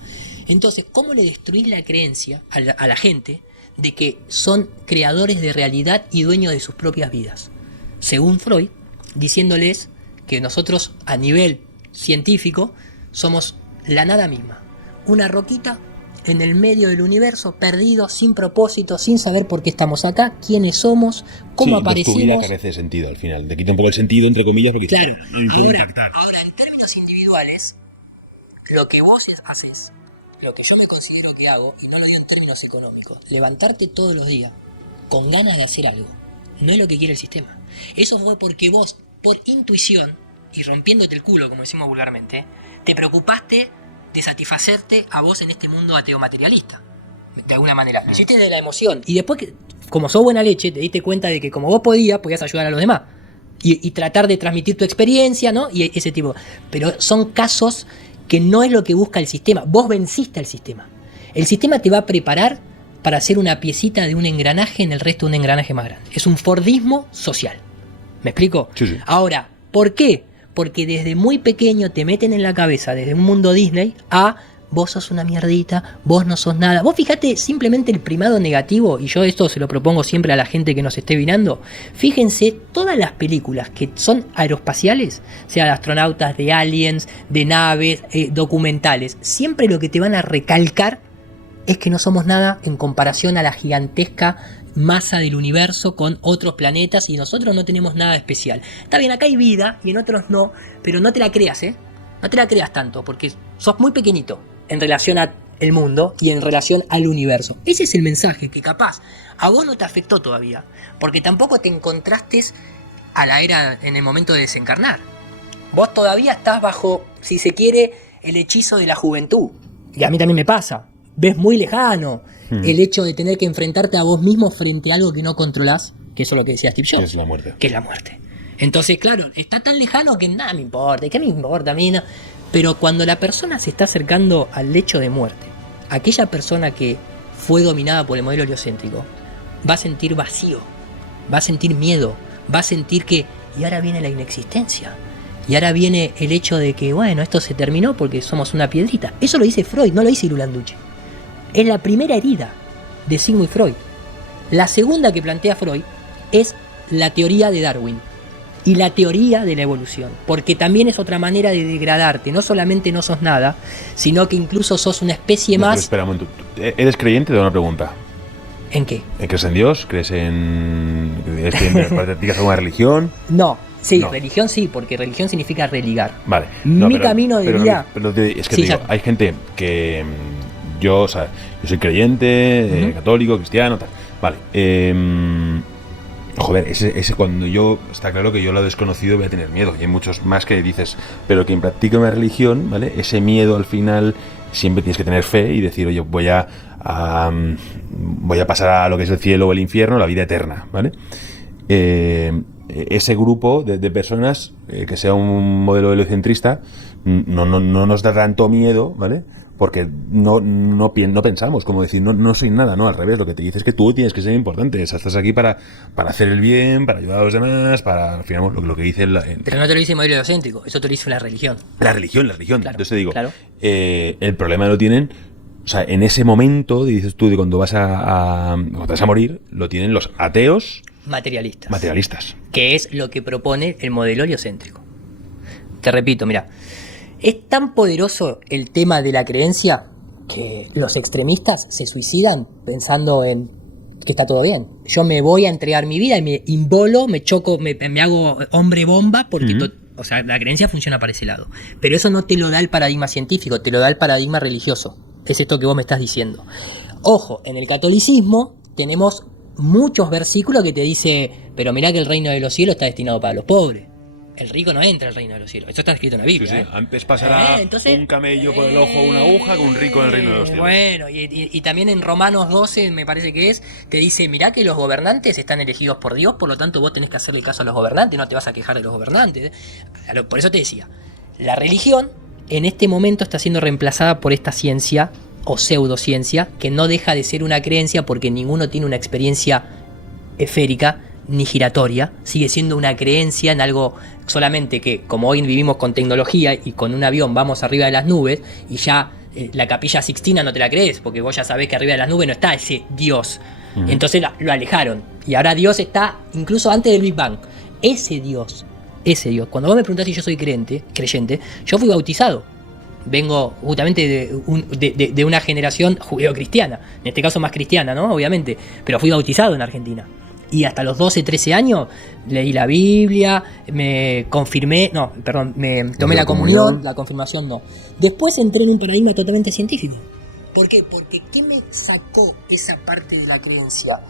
Entonces, ¿cómo le destruís la creencia a la gente de que son creadores de realidad y dueños de sus propias vidas? Según Freud, diciéndoles que nosotros a nivel científico somos la nada misma, una roquita en el medio del universo, perdidos, sin propósito, sin saber por qué estamos acá, quiénes somos, cómo aparecimos. Tu vida carece de sentido al final. Te quita un poco el sentido, entre comillas, porque... Claro, ahora, en términos individuales, lo que vos haces, lo que yo me considero que hago, y no lo digo en términos económicos, levantarte todos los días con ganas de hacer algo, no es lo que quiere el sistema. Eso fue porque vos, por intuición, y rompiéndote el culo, como decimos vulgarmente, te preocupaste de satisfacerte a vos en este mundo ateo-materialista, de alguna manera. Lo hiciste de la emoción. Y después, como sos buena leche, te diste cuenta de que como vos podías ayudar a los demás. Y tratar de transmitir tu experiencia, ¿no? Y ese tipo. Pero son casos que no es lo que busca el sistema. Vos venciste al sistema. El sistema te va a preparar para hacer una piecita de un engranaje en el resto de un engranaje más grande. Es un fordismo social. ¿Me explico? Sí. Ahora, ¿por qué? Porque desde muy pequeño te meten en la cabeza, desde un mundo Disney, a vos sos una mierdita, vos no sos nada. Vos fíjate simplemente el primado negativo, y yo esto se lo propongo siempre a la gente que nos esté mirando. Fíjense todas las películas que son aeroespaciales, sea de astronautas, de aliens, de naves, documentales, siempre lo que te van a recalcar es que no somos nada en comparación a la gigantesca masa del universo con otros planetas, y nosotros no tenemos nada especial. Está bien, acá hay vida y en otros no, pero no te la creas, no te la creas tanto, porque sos muy pequeñito en relación al mundo y en relación al universo. Ese es el mensaje que capaz a vos no te afectó todavía, porque tampoco te encontraste a la era en el momento de desencarnar. Vos todavía estás bajo, si se quiere, el hechizo de la juventud, y a mí también me pasa. Ves muy lejano el hecho de tener que enfrentarte a vos mismo frente a algo que no controlás, que eso es lo que decía Steve Jobs. Que es la muerte. Que es la muerte. Entonces, claro, está tan lejano que nada me importa. ¿Qué me importa a mí? No. Pero cuando la persona se está acercando al lecho de muerte, aquella persona que fue dominada por el modelo heliocéntrico va a sentir vacío, va a sentir miedo, va a sentir que, y ahora viene la inexistencia. Y ahora viene el hecho de que, bueno, esto se terminó porque somos una piedrita. Eso lo dice Freud, no lo dice Irulanduche. Es la primera herida de Sigmund Freud. La segunda que plantea Freud es la teoría de Darwin y la teoría de la evolución, porque también es otra manera de degradarte. No solamente no sos nada, sino que incluso sos una especie más... Pero espera un momento. ¿Eres creyente? Te doy una pregunta. ¿En qué? ¿Crees en Dios? ¿Crees en... ¿Practicas alguna religión? No. Sí, no. Religión sí, porque religión significa religar. Vale. Camino de vida... Pero es que sí, digo, hay gente que... Yo soy creyente, católico, cristiano, tal. Vale. Joder, ese cuando yo... Está claro que yo lo desconocido voy a tener miedo. Y hay muchos más que dices... Pero quien practica una religión, ¿vale? Ese miedo al final... Siempre tienes que tener fe y decir, oye, voy a voy a pasar a lo que es el cielo o el infierno, la vida eterna, ¿vale? Ese grupo de personas, que sea un modelo heliocentrista, no nos da tanto miedo, ¿vale? Porque no pensamos, como decir, no soy nada, no, al revés, lo que te dice es que tú tienes que ser importante, o sea, estás aquí para hacer el bien, para ayudar a los demás, para, al final, lo que dice Pero no te lo dice el modelo heliocéntrico, eso te lo dice la religión. La religión, claro, entonces te digo, claro. El problema lo tienen, o sea, en ese momento, dices tú, de cuando vas cuando vas a morir, lo tienen los ateos materialistas. Que es lo que propone el modelo heliocéntrico. Te repito, mira, es tan poderoso el tema de la creencia que los extremistas se suicidan pensando en que está todo bien. Yo me voy a entregar mi vida y me involo, me choco, me hago hombre bomba porque o sea, la creencia funciona para ese lado. Pero eso no te lo da el paradigma científico, te lo da el paradigma religioso. Es esto que vos me estás diciendo. Ojo, en el catolicismo tenemos muchos versículos que te dice, pero mirá que el reino de los cielos está destinado para los pobres. El rico no entra al reino de los cielos. Esto está escrito en la Biblia. Sí. Antes pasará un camello por el ojo una aguja con un rico en el reino de los cielos. Bueno, y también en Romanos 12, me parece que te dice, mirá que los gobernantes están elegidos por Dios, por lo tanto vos tenés que hacerle caso a los gobernantes, no te vas a quejar de los gobernantes. Por eso te decía, la religión en este momento está siendo reemplazada por esta ciencia o pseudociencia, que no deja de ser una creencia porque ninguno tiene una experiencia esférica ni giratoria, sigue siendo una creencia en algo solamente que, como hoy vivimos con tecnología y con un avión vamos arriba de las nubes y ya la Capilla Sixtina no te la crees porque vos ya sabés que arriba de las nubes no está ese Dios. Entonces lo alejaron y ahora Dios está incluso antes del Big Bang. Ese Dios, cuando vos me preguntás si yo soy creyente, yo fui bautizado. Vengo justamente de una generación judeocristiana, en este caso más cristiana, ¿no? Obviamente, pero fui bautizado en Argentina. Y hasta los 12, 13 años leí la Biblia, me tomé la comunión, la confirmación no. Después entré en un paradigma totalmente científico. ¿Por qué? Porque ¿qué me sacó esa parte de la creencia?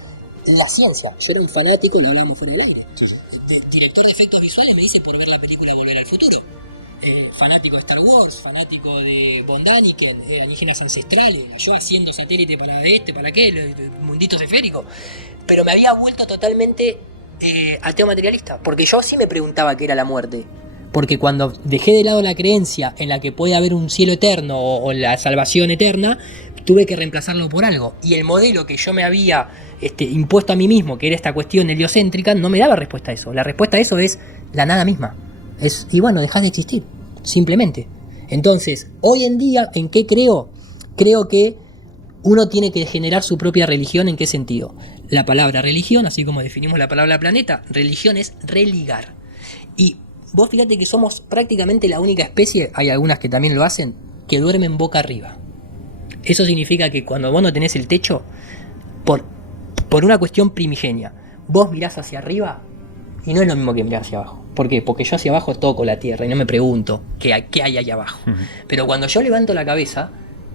La ciencia. Yo era un fanático, no hablamos fuera del aire. Director de efectos visuales me dice por ver la película Volver al Futuro. Fanático de Star Wars, fanático de Von Däniken, de alienígenas ancestrales, yo haciendo satélite para aquel, munditos esféricos. Pero me había vuelto totalmente ateo materialista, porque yo sí me preguntaba qué era la muerte. Porque cuando dejé de lado la creencia en la que puede haber un cielo eterno o la salvación eterna, tuve que reemplazarlo por algo. Y el modelo que yo me había impuesto a mí mismo, que era esta cuestión heliocéntrica, no me daba respuesta a eso. La respuesta a eso es la nada misma. Y bueno, dejás de existir, simplemente. Entonces, hoy en día, ¿en qué creo? Creo que uno tiene que generar su propia religión. ¿En qué sentido? La palabra religión, así como definimos la palabra planeta, religión es religar. Y vos fíjate que somos prácticamente la única especie, hay algunas que también lo hacen, que duermen boca arriba. Eso significa que cuando vos no tenés el techo, por una cuestión primigenia, vos mirás hacia arriba y no es lo mismo que mirar hacia abajo. ¿Por qué? Porque yo hacia abajo toco la tierra y no me pregunto qué hay ahí abajo. Pero cuando yo levanto la cabeza,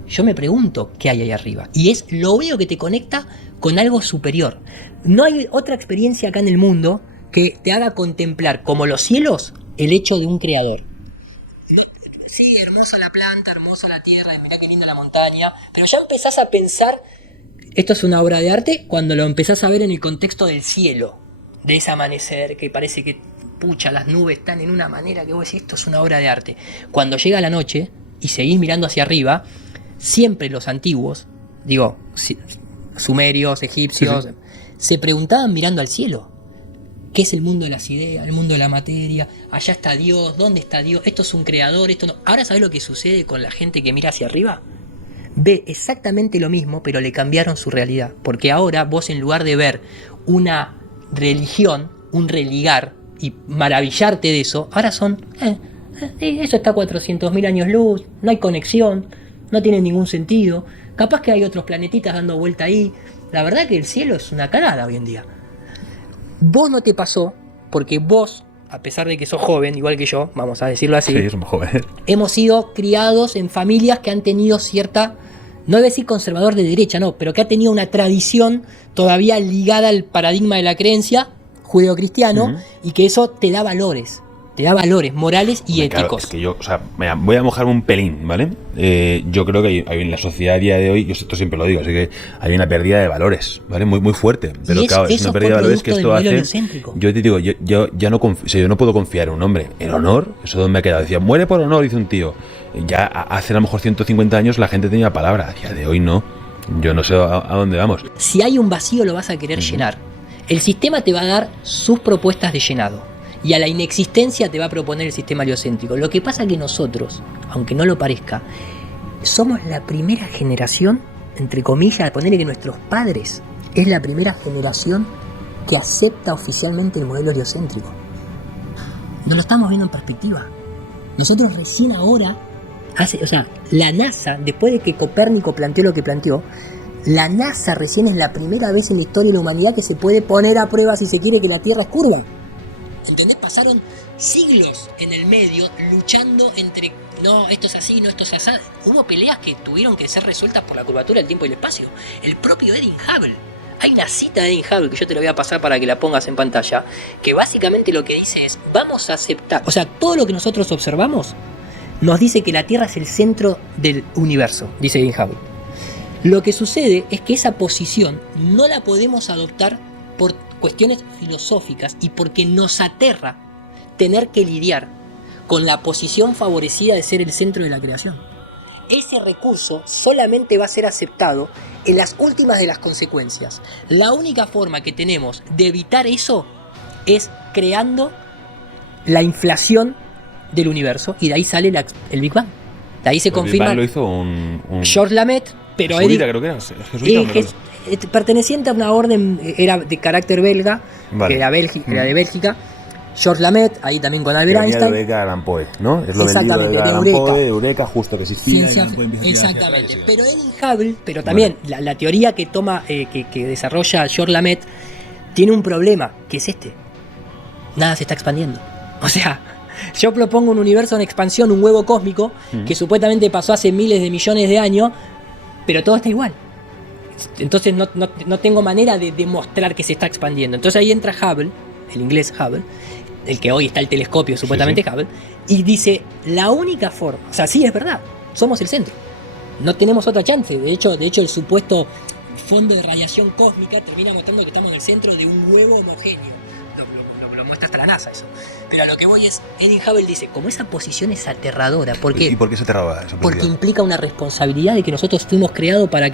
yo me pregunto qué hay ahí arriba. Y es lo único que te conecta con algo superior. No hay otra experiencia acá en el mundo que te haga contemplar, como los cielos, el hecho de un creador. Sí, hermosa la planta, hermosa la tierra, mirá qué linda la montaña, pero ya empezás a pensar, esto es una obra de arte, cuando lo empezás a ver en el contexto del cielo, de ese amanecer que parece que, pucha, las nubes están en una manera que vos decís, esto es una obra de arte. Cuando llega la noche y seguís mirando hacia arriba, siempre los antiguos, sumerios, egipcios, se preguntaban mirando al cielo. ¿Qué es el mundo de las ideas, el mundo de la materia? Allá está Dios, ¿dónde está Dios? Esto es un creador, esto no. Ahora, ¿sabés lo que sucede con la gente que mira hacia arriba? Ve exactamente lo mismo, pero le cambiaron su realidad. Porque ahora vos, en lugar de ver una religión, un religar y maravillarte de eso, ahora son, eso está a 400.000 años luz, no hay conexión, no tiene ningún sentido. Capaz que hay otros planetitas dando vuelta ahí. La verdad que el cielo es una cagada hoy en día. Vos no te pasó, porque vos, a pesar de que sos joven, igual que yo, vamos a decirlo así, sí, somos jóvenes, hemos sido criados en familias que han tenido cierta, no voy a decir conservador de derecha, no, pero que ha tenido una tradición todavía ligada al paradigma de la creencia judeocristiano, y que eso te da valores. te da valores morales y éticos. Claro, es que yo, o sea, mira, voy a mojarme un pelín, ¿vale? Yo creo que hay en la sociedad a día de hoy, yo esto siempre lo digo, así que hay una pérdida de valores, ¿vale? Muy, muy fuerte. Pero claro, es una pérdida de valores que esto hace. Yo te digo, yo ya no confío, o sea, yo no puedo confiar en un hombre. El honor, eso es donde me ha quedado. Decía, muere por honor, dice un tío. Ya hace a lo mejor 150 años la gente tenía palabra, a día de hoy no. Yo no sé a dónde vamos. Si hay un vacío, lo vas a querer llenar. El sistema te va a dar sus propuestas de llenado. Y a la inexistencia te va a proponer el sistema heliocéntrico. Lo que pasa es que nosotros, aunque no lo parezca, somos la primera generación, entre comillas, ponerle que nuestros padres es la primera generación que acepta oficialmente el modelo heliocéntrico. No lo estamos viendo en perspectiva. Nosotros recién ahora, la NASA, después de que Copérnico planteó lo que planteó, la NASA recién es la primera vez en la historia de la humanidad que se puede poner a prueba si se quiere que la Tierra es curva. ¿Entendés? Pasaron siglos en el medio luchando entre no, esto es así, no, esto es así. Hubo peleas que tuvieron que ser resueltas por la curvatura del tiempo y el espacio. El propio Edwin Hubble. Hay una cita de Edwin Hubble que yo te lo voy a pasar para que la pongas en pantalla, que básicamente lo que dice es, vamos a aceptar, o sea, todo lo que nosotros observamos nos dice que la Tierra es el centro del universo, dice Edwin Hubble. Lo que sucede es que esa posición no la podemos adoptar por cuestiones filosóficas y porque nos aterra tener que lidiar con la posición favorecida de ser el centro de la creación. Ese recurso solamente va a ser aceptado en las últimas de las consecuencias. La única forma que tenemos de evitar eso es creando la inflación del universo, y de ahí sale el Big Bang. De ahí se confirma. El Big Bang lo hizo un Georges Lamette, pero jesuita, creo que era. Perteneciente a una orden, era de carácter belga, vale, que era de Bélgica. Georges Lamette, ahí también con Albert Einstein. De Edgar Allan Poe, ¿no? Es lo exactamente, de Eureka. De Eureka, justo que existía. Exactamente. Pero Edwin Hubble, pero también la teoría que toma, que desarrolla Georges Lamette, tiene un problema, que es este. Nada se está expandiendo. O sea, yo propongo un universo en expansión, un huevo cósmico, que supuestamente pasó hace miles de millones de años, pero todo está igual. Entonces no tengo manera de demostrar que se está expandiendo. Entonces ahí entra Hubble, el inglés Hubble, el que hoy está el telescopio supuestamente Hubble, y dice, la única forma, o sea, sí es verdad, somos el centro, no tenemos otra chance. De hecho el supuesto fondo de radiación cósmica termina mostrando que estamos en el centro de un huevo homogéneo. Lo muestra hasta la NASA eso. Pero a lo que voy es, Edwin Hubble dice, como esa posición es aterradora, ¿por qué? ¿Y por qué es aterradora? Porque implica una responsabilidad de que nosotros fuimos creados para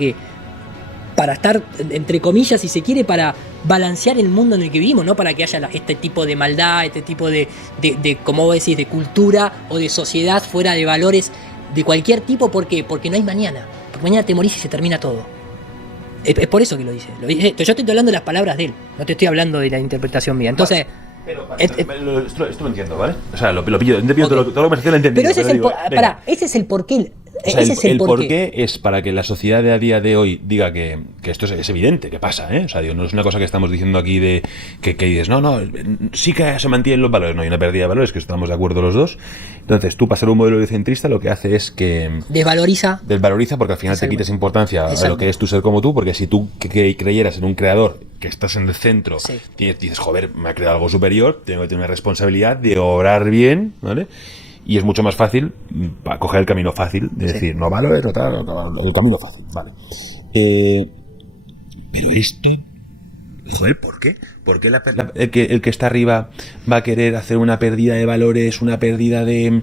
estar, entre comillas, si se quiere, para balancear el mundo en el que vivimos, no para que haya este tipo de maldad, este tipo de como vos decís, de cultura o de sociedad fuera de valores de cualquier tipo. ¿Por qué? Porque no hay mañana. Porque mañana te morís y se termina todo. Es por eso que lo dice. Yo te estoy hablando de las palabras de él, no te estoy hablando de la interpretación mía. Entonces... esto lo entiendo, ¿vale? O sea, lo pillo, okay. Todo lo que me lo he entendido. Pero ese es el porqué. O sea, el porqué es para que la sociedad de a día de hoy diga que esto es evidente, que pasa, ¿eh? O sea, digo, no es una cosa que estamos diciendo aquí de que dices, no, sí que se mantienen los valores, no hay una pérdida de valores, que estamos de acuerdo los dos. Entonces, tú pasar un modelo heliocentrista lo que hace es que desvaloriza porque al final te quitas importancia a lo que es tu ser como tú, porque si tú creyeras en un creador, que estás en el centro, dices, joder, me ha creado algo superior, tengo que tener una responsabilidad de obrar bien, ¿vale? Y es mucho más fácil para coger el camino fácil de decir, no valores, el camino fácil, vale. Pero esto, joder, ¿por qué? ¿Por qué el que está arriba va a querer hacer una pérdida de valores, una pérdida de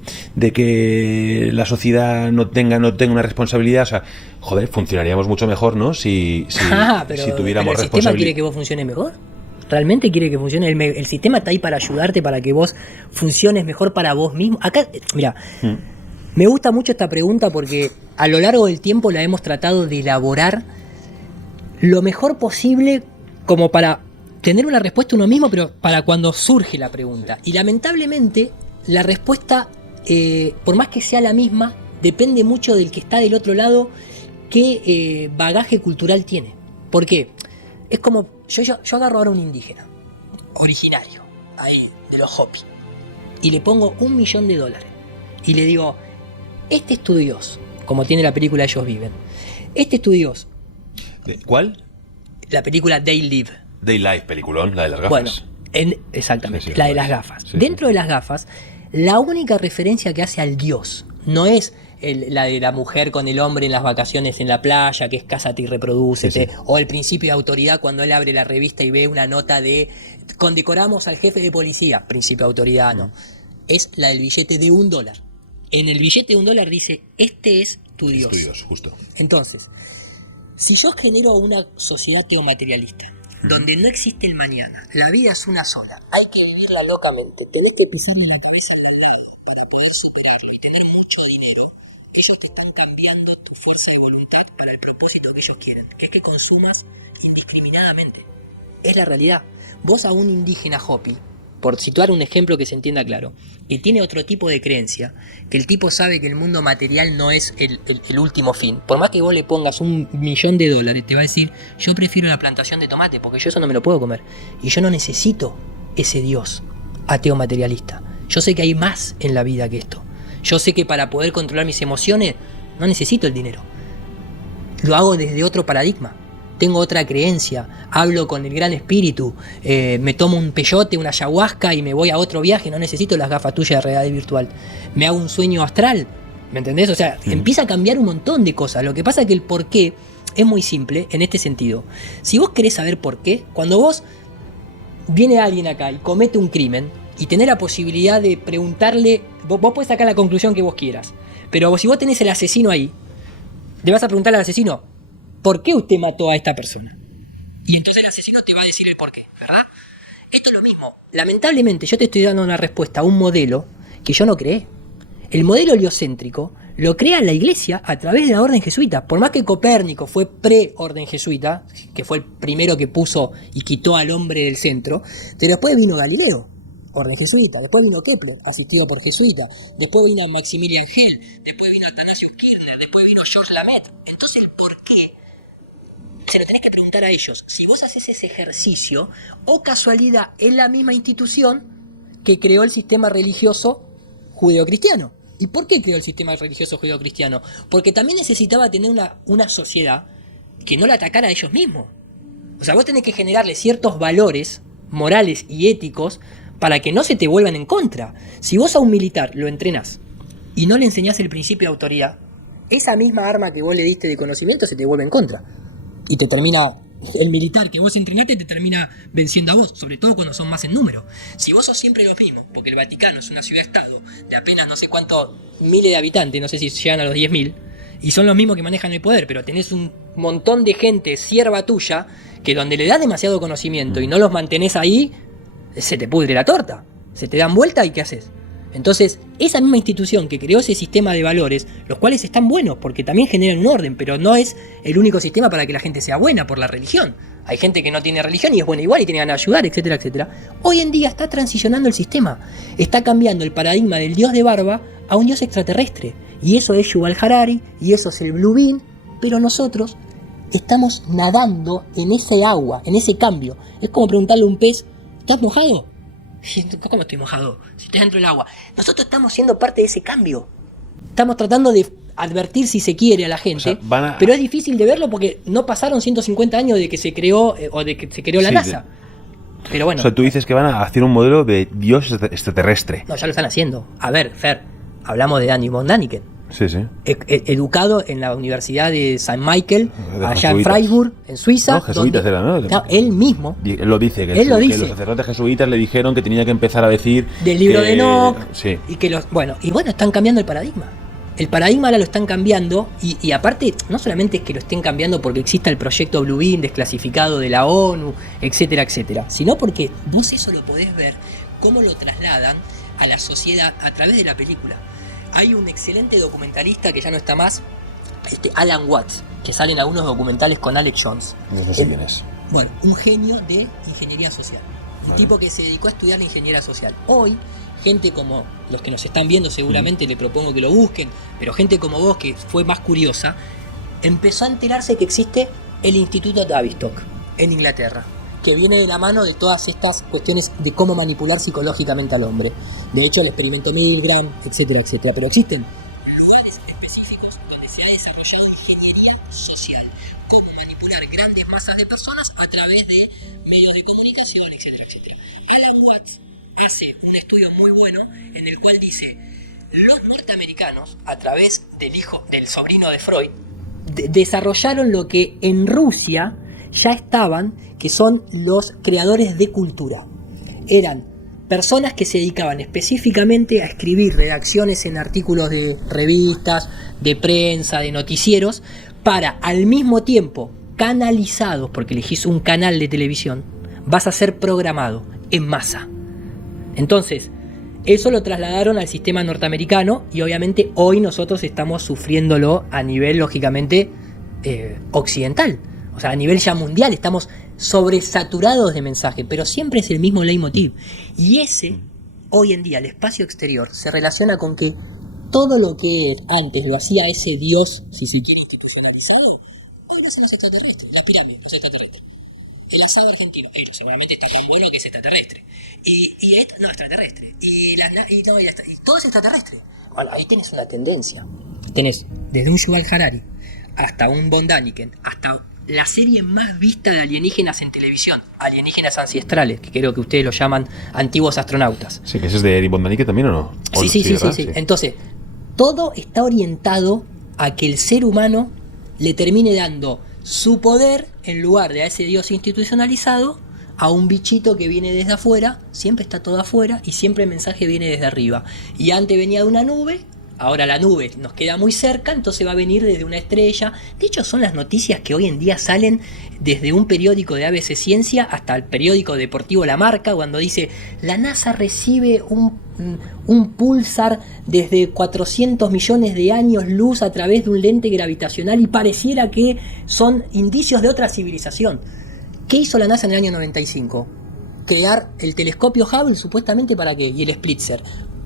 que la sociedad no tenga una responsabilidad? O sea, joder, funcionaríamos mucho mejor, ¿no? Si tuviéramos responsabilidad. ¿El sistema quiere que vos funcione mejor? ¿Realmente quiere que funcione? El sistema está ahí para ayudarte, para que vos funciones mejor para vos mismo. Acá, mira, me gusta mucho esta pregunta porque a lo largo del tiempo la hemos tratado de elaborar lo mejor posible como para tener una respuesta uno mismo, pero para cuando surge la pregunta. Y lamentablemente la respuesta, por más que sea la misma, depende mucho del que está del otro lado, qué bagaje cultural tiene. ¿Por qué? Es como, yo agarro ahora a un indígena, originario, ahí, de los Hopi, y le pongo $1.000.000, y le digo, este es tu Dios, como tiene la película Ellos Viven, este es tu Dios. ¿Cuál? La película They Live. They Live, peliculón, la de las gafas. Bueno, Exactamente, Sí, la de las gafas. Sí, Dentro de las gafas, la única referencia que hace al dios no es la de la mujer con el hombre en las vacaciones en la playa, que es cásate y reprodúcete, o el principio de autoridad cuando él abre la revista y ve una nota de condecoramos al jefe de policía, principio de autoridad, no. Es la del billete de $1. En el billete de $1 dice, este es tu Dios. Es tu Dios, justo. Entonces, si yo genero una sociedad teomaterialista, donde no existe el mañana, la vida es una sola, hay que vivirla locamente, tenés que pisarle la cabeza al lado para poder superarlo y tener mucho dinero, ellos te están cambiando tu fuerza de voluntad para el propósito que ellos quieren, que es que consumas indiscriminadamente. Es la realidad. Vos a un indígena Hopi, por situar un ejemplo que se entienda claro, que tiene otro tipo de creencia, que el tipo sabe que el mundo material no es el último fin. Por más que vos le pongas $1.000.000, te va a decir, yo prefiero la plantación de tomate, porque yo eso no me lo puedo comer. Y yo no necesito ese Dios ateo materialista. Yo sé que hay más en la vida que esto. Yo sé que para poder controlar mis emociones, no necesito el dinero. Lo hago desde otro paradigma. Tengo otra creencia, hablo con el gran espíritu, me tomo un peyote, una ayahuasca y me voy a otro viaje, no necesito las gafas tuyas de realidad virtual. Me hago un sueño astral, ¿me entendés? O sea, empieza a cambiar un montón de cosas. Lo que pasa es que el por qué es muy simple en este sentido. Si vos querés saber por qué, cuando viene alguien acá y comete un crimen y tenés la posibilidad de preguntarle, vos podés sacar la conclusión que vos quieras, pero si vos tenés el asesino ahí, le vas a preguntarle al asesino, ¿por qué usted mató a esta persona? Y entonces el asesino te va a decir el por qué, ¿verdad? Esto es lo mismo. Lamentablemente yo te estoy dando una respuesta a un modelo que yo no creé. El modelo heliocéntrico lo crea la iglesia a través de la orden jesuita. Por más que Copérnico fue pre-orden jesuita, que fue el primero que puso y quitó al hombre del centro, pero después vino Galileo, orden jesuita, después vino Kepler, asistido por jesuita, después vino Maximilian Hell, después vino Athanasius Kirchner, después vino Georges Lameth. Entonces el por qué se lo tenés que preguntar a ellos. Si vos haces ese ejercicio, o casualidad, es la misma institución que creó el sistema religioso judeocristiano. ¿Y por qué creó el sistema religioso judeocristiano? Porque también necesitaba tener una sociedad que no la atacara a ellos mismos. O sea, vos tenés que generarle ciertos valores morales y éticos para que no se te vuelvan en contra. Si vos a un militar lo entrenás y no le enseñás el principio de autoridad, esa misma arma que vos le diste de conocimiento se te vuelve en contra. Y te termina, el militar que vos entrenaste te termina venciendo a vos, sobre todo cuando son más en número. Si vos sos siempre los mismos, porque el Vaticano es una ciudad-estado de apenas no sé cuántos miles de habitantes, no sé si llegan a los 10.000, y son los mismos que manejan el poder, pero tenés un montón de gente sierva tuya, que donde le das demasiado conocimiento y no los mantenés ahí, se te pudre la torta, se te dan vuelta y ¿qué haces? Entonces, esa misma institución que creó ese sistema de valores, los cuales están buenos porque también generan un orden, pero no es el único sistema para que la gente sea buena por la religión. Hay gente que no tiene religión y es buena igual y tiene ganas de ayudar, etcétera, etcétera. Hoy en día está transicionando el sistema, está cambiando el paradigma del dios de barba a un dios extraterrestre. Y eso es Yuval Harari, y eso es el Blue Bean, pero nosotros estamos nadando en ese agua, en ese cambio. Es como preguntarle a un pez, ¿estás mojado? ¿Cómo estoy mojado? Si estoy dentro del agua. Nosotros estamos siendo parte de ese cambio. Estamos tratando de advertir, si se quiere, a la gente, o sea, pero es difícil de verlo porque no pasaron 150 años de que se creó o de que se creó la NASA. Pero bueno. O sea, tú dices que van a hacer un modelo de dios extraterrestre. No, ya lo están haciendo. A ver, Fer, hablamos de Danny von Däniken. Sí, sí. Educado en la Universidad de Saint Michael, allá en Freiburg, en Suiza. No, jesuitas era, ¿no? Claro, él mismo. Él lo dice, que los sacerdotes jesuitas le dijeron que tenía que empezar a decir del libro de Enoch. Sí. Y que bueno, están cambiando el paradigma. El paradigma ahora lo están cambiando y aparte, no solamente es que lo estén cambiando porque exista el proyecto Blue Beam desclasificado de la ONU, etcétera, etcétera, sino porque vos eso lo podés ver, cómo lo trasladan a la sociedad a través de la película. Hay un excelente documentalista que ya no está más, Alan Watts, que salen algunos documentales con Alex Jones. No sé quién es. Bueno, un genio de ingeniería social. Un tipo que se dedicó a estudiar la ingeniería social. Hoy, gente como los que nos están viendo seguramente, le propongo que lo busquen, pero gente como vos que fue más curiosa, empezó a enterarse que existe el Instituto Tavistock en Inglaterra, que viene de la mano de todas estas cuestiones de cómo manipular psicológicamente al hombre. De hecho, el experimento Milgram, etcétera, etcétera. Pero existen lugares específicos donde se ha desarrollado ingeniería social, cómo manipular grandes masas de personas a través de medios de comunicación, etcétera, etcétera. Alan Watts hace un estudio muy bueno en el cual dice: los norteamericanos, a través del sobrino de Freud, desarrollaron lo que en Rusia ya estaban, que son los creadores de cultura. Eran personas que se dedicaban específicamente a escribir redacciones en artículos de revistas, de prensa, de noticieros, para al mismo tiempo, canalizados, porque elegís un canal de televisión, vas a ser programado en masa. Entonces, eso lo trasladaron al sistema norteamericano y obviamente hoy nosotros estamos sufriéndolo a nivel, lógicamente, occidental. O sea, a nivel ya mundial estamos sobresaturados de mensaje, pero siempre es el mismo leitmotiv. Y ese, hoy en día, el espacio exterior, se relaciona con que todo lo que antes lo hacía ese Dios, si se quiere, institucionalizado, hoy lo hacen los extraterrestres, las pirámides, los extraterrestres. El asado argentino, seguramente está tan bueno que es extraterrestre. No, extraterrestre. Y todo es extraterrestre. Bueno, ahí tenés una tendencia. Tenés desde un Yuval Harari hasta un Von Daniken, hasta la serie más vista de alienígenas en televisión, Alienígenas Ancestrales, que creo que ustedes lo llaman antiguos astronautas. Sí, que ese es de Eric Von Daniken también, ¿o no? Sí. Entonces, todo está orientado a que el ser humano le termine dando su poder, en lugar de a ese Dios institucionalizado, a un bichito que viene desde afuera. Siempre está todo afuera y siempre el mensaje viene desde arriba. Y antes venía de una nube, ahora la nube nos queda muy cerca, entonces va a venir desde una estrella. De hecho, son las noticias que hoy en día salen desde un periódico de ABC Ciencia hasta el periódico deportivo La Marca, cuando dice: la NASA recibe un pulsar desde 400 millones de años luz a través de un lente gravitacional y pareciera que son indicios de otra civilización. ¿Qué hizo la NASA en el año 95? Crear el telescopio Hubble, supuestamente, ¿para qué? Y el Spitzer,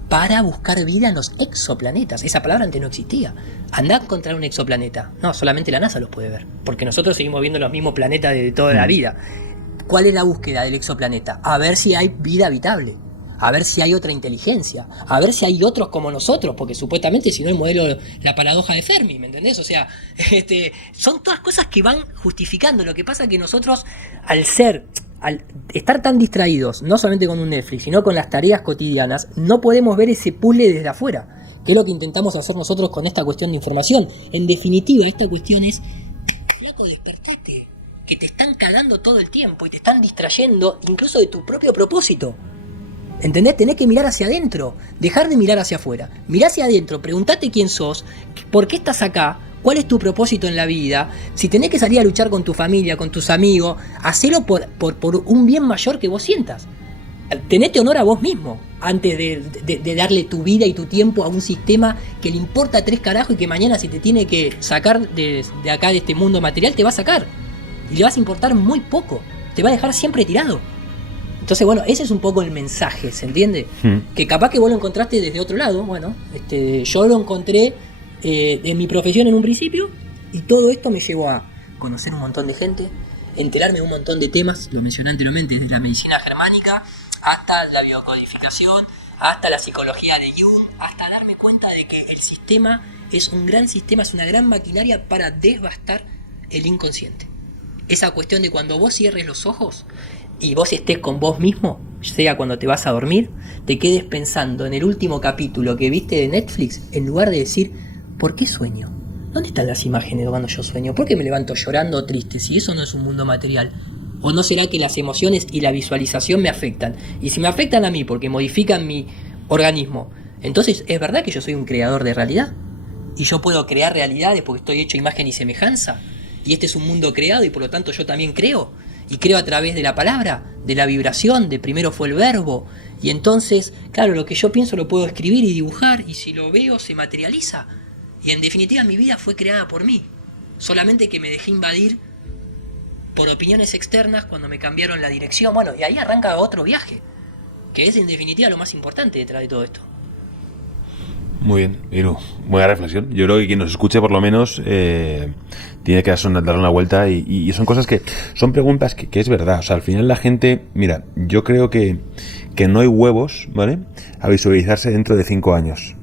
para buscar vida en los exoplanetas. Esa palabra antes no existía. Andá a encontrar un exoplaneta. No, solamente la NASA los puede ver, porque nosotros seguimos viendo los mismos planetas de toda la vida. ¿Cuál es la búsqueda del exoplaneta? A ver si hay vida habitable, a ver si hay otra inteligencia, a ver si hay otros como nosotros, porque supuestamente si no el modelo, la paradoja de Fermi, ¿me entendés? O sea, son todas cosas que van justificando. Lo que pasa es que nosotros, al estar tan distraídos, no solamente con un Netflix, sino con las tareas cotidianas, no podemos ver ese puzzle desde afuera, que es lo que intentamos hacer nosotros con esta cuestión de información. En definitiva, esta cuestión es: flaco, despertate, que te están cagando todo el tiempo y te están distrayendo incluso de tu propio propósito. ¿Entendés? Tenés que mirar hacia adentro, dejar de mirar hacia afuera. Mirá hacia adentro, preguntate quién sos, por qué estás acá, cuál es tu propósito en la vida. Si tenés que salir a luchar con tu familia, con tus amigos, hacelo por un bien mayor que vos sientas. Tenete honor a vos mismo antes de darle tu vida y tu tiempo a un sistema que le importa 3 carajos y que mañana, si te tiene que sacar de acá, de este mundo material, te va a sacar. Y le vas a importar muy poco. Te va a dejar siempre tirado. Entonces, bueno, ese es un poco el mensaje, ¿se entiende? Que capaz que vos lo encontraste desde otro lado. Bueno, yo lo encontré en mi profesión en un principio, y todo esto me llevó a conocer un montón de gente, enterarme de un montón de temas, lo mencioné anteriormente, desde la medicina germánica hasta la biocodificación, hasta la psicología de Jung, hasta darme cuenta de que el sistema es un gran sistema, es una gran maquinaria para devastar el inconsciente. Esa cuestión de cuando vos cierres los ojos y vos estés con vos mismo, sea cuando te vas a dormir, te quedes pensando en el último capítulo que viste de Netflix, en lugar de decir: ¿por qué sueño? ¿Dónde están las imágenes de cuando yo sueño? ¿Por qué me levanto llorando o triste si eso no es un mundo material? ¿O no será que las emociones y la visualización me afectan? Y si me afectan a mí porque modifican mi organismo, entonces ¿es verdad que yo soy un creador de realidad? ¿Y yo puedo crear realidades porque estoy hecho imagen y semejanza? Y este es un mundo creado y por lo tanto yo también creo. Y creo a través de la palabra, de la vibración, de primero fue el verbo. Y entonces, claro, lo que yo pienso lo puedo escribir y dibujar, y si lo veo se materializa. Y en definitiva mi vida fue creada por mí. Solamente que me dejé invadir por opiniones externas cuando me cambiaron la dirección. Bueno, y ahí arranca otro viaje, que es en definitiva lo más importante detrás de todo esto. Muy bien, Iru, buena reflexión. Yo creo que quien nos escuche por lo menos tiene que darle una vuelta y son cosas que son preguntas que es verdad. O sea, al final la gente, mira, yo creo que no hay huevos, ¿vale?, a visualizarse dentro de 5 años.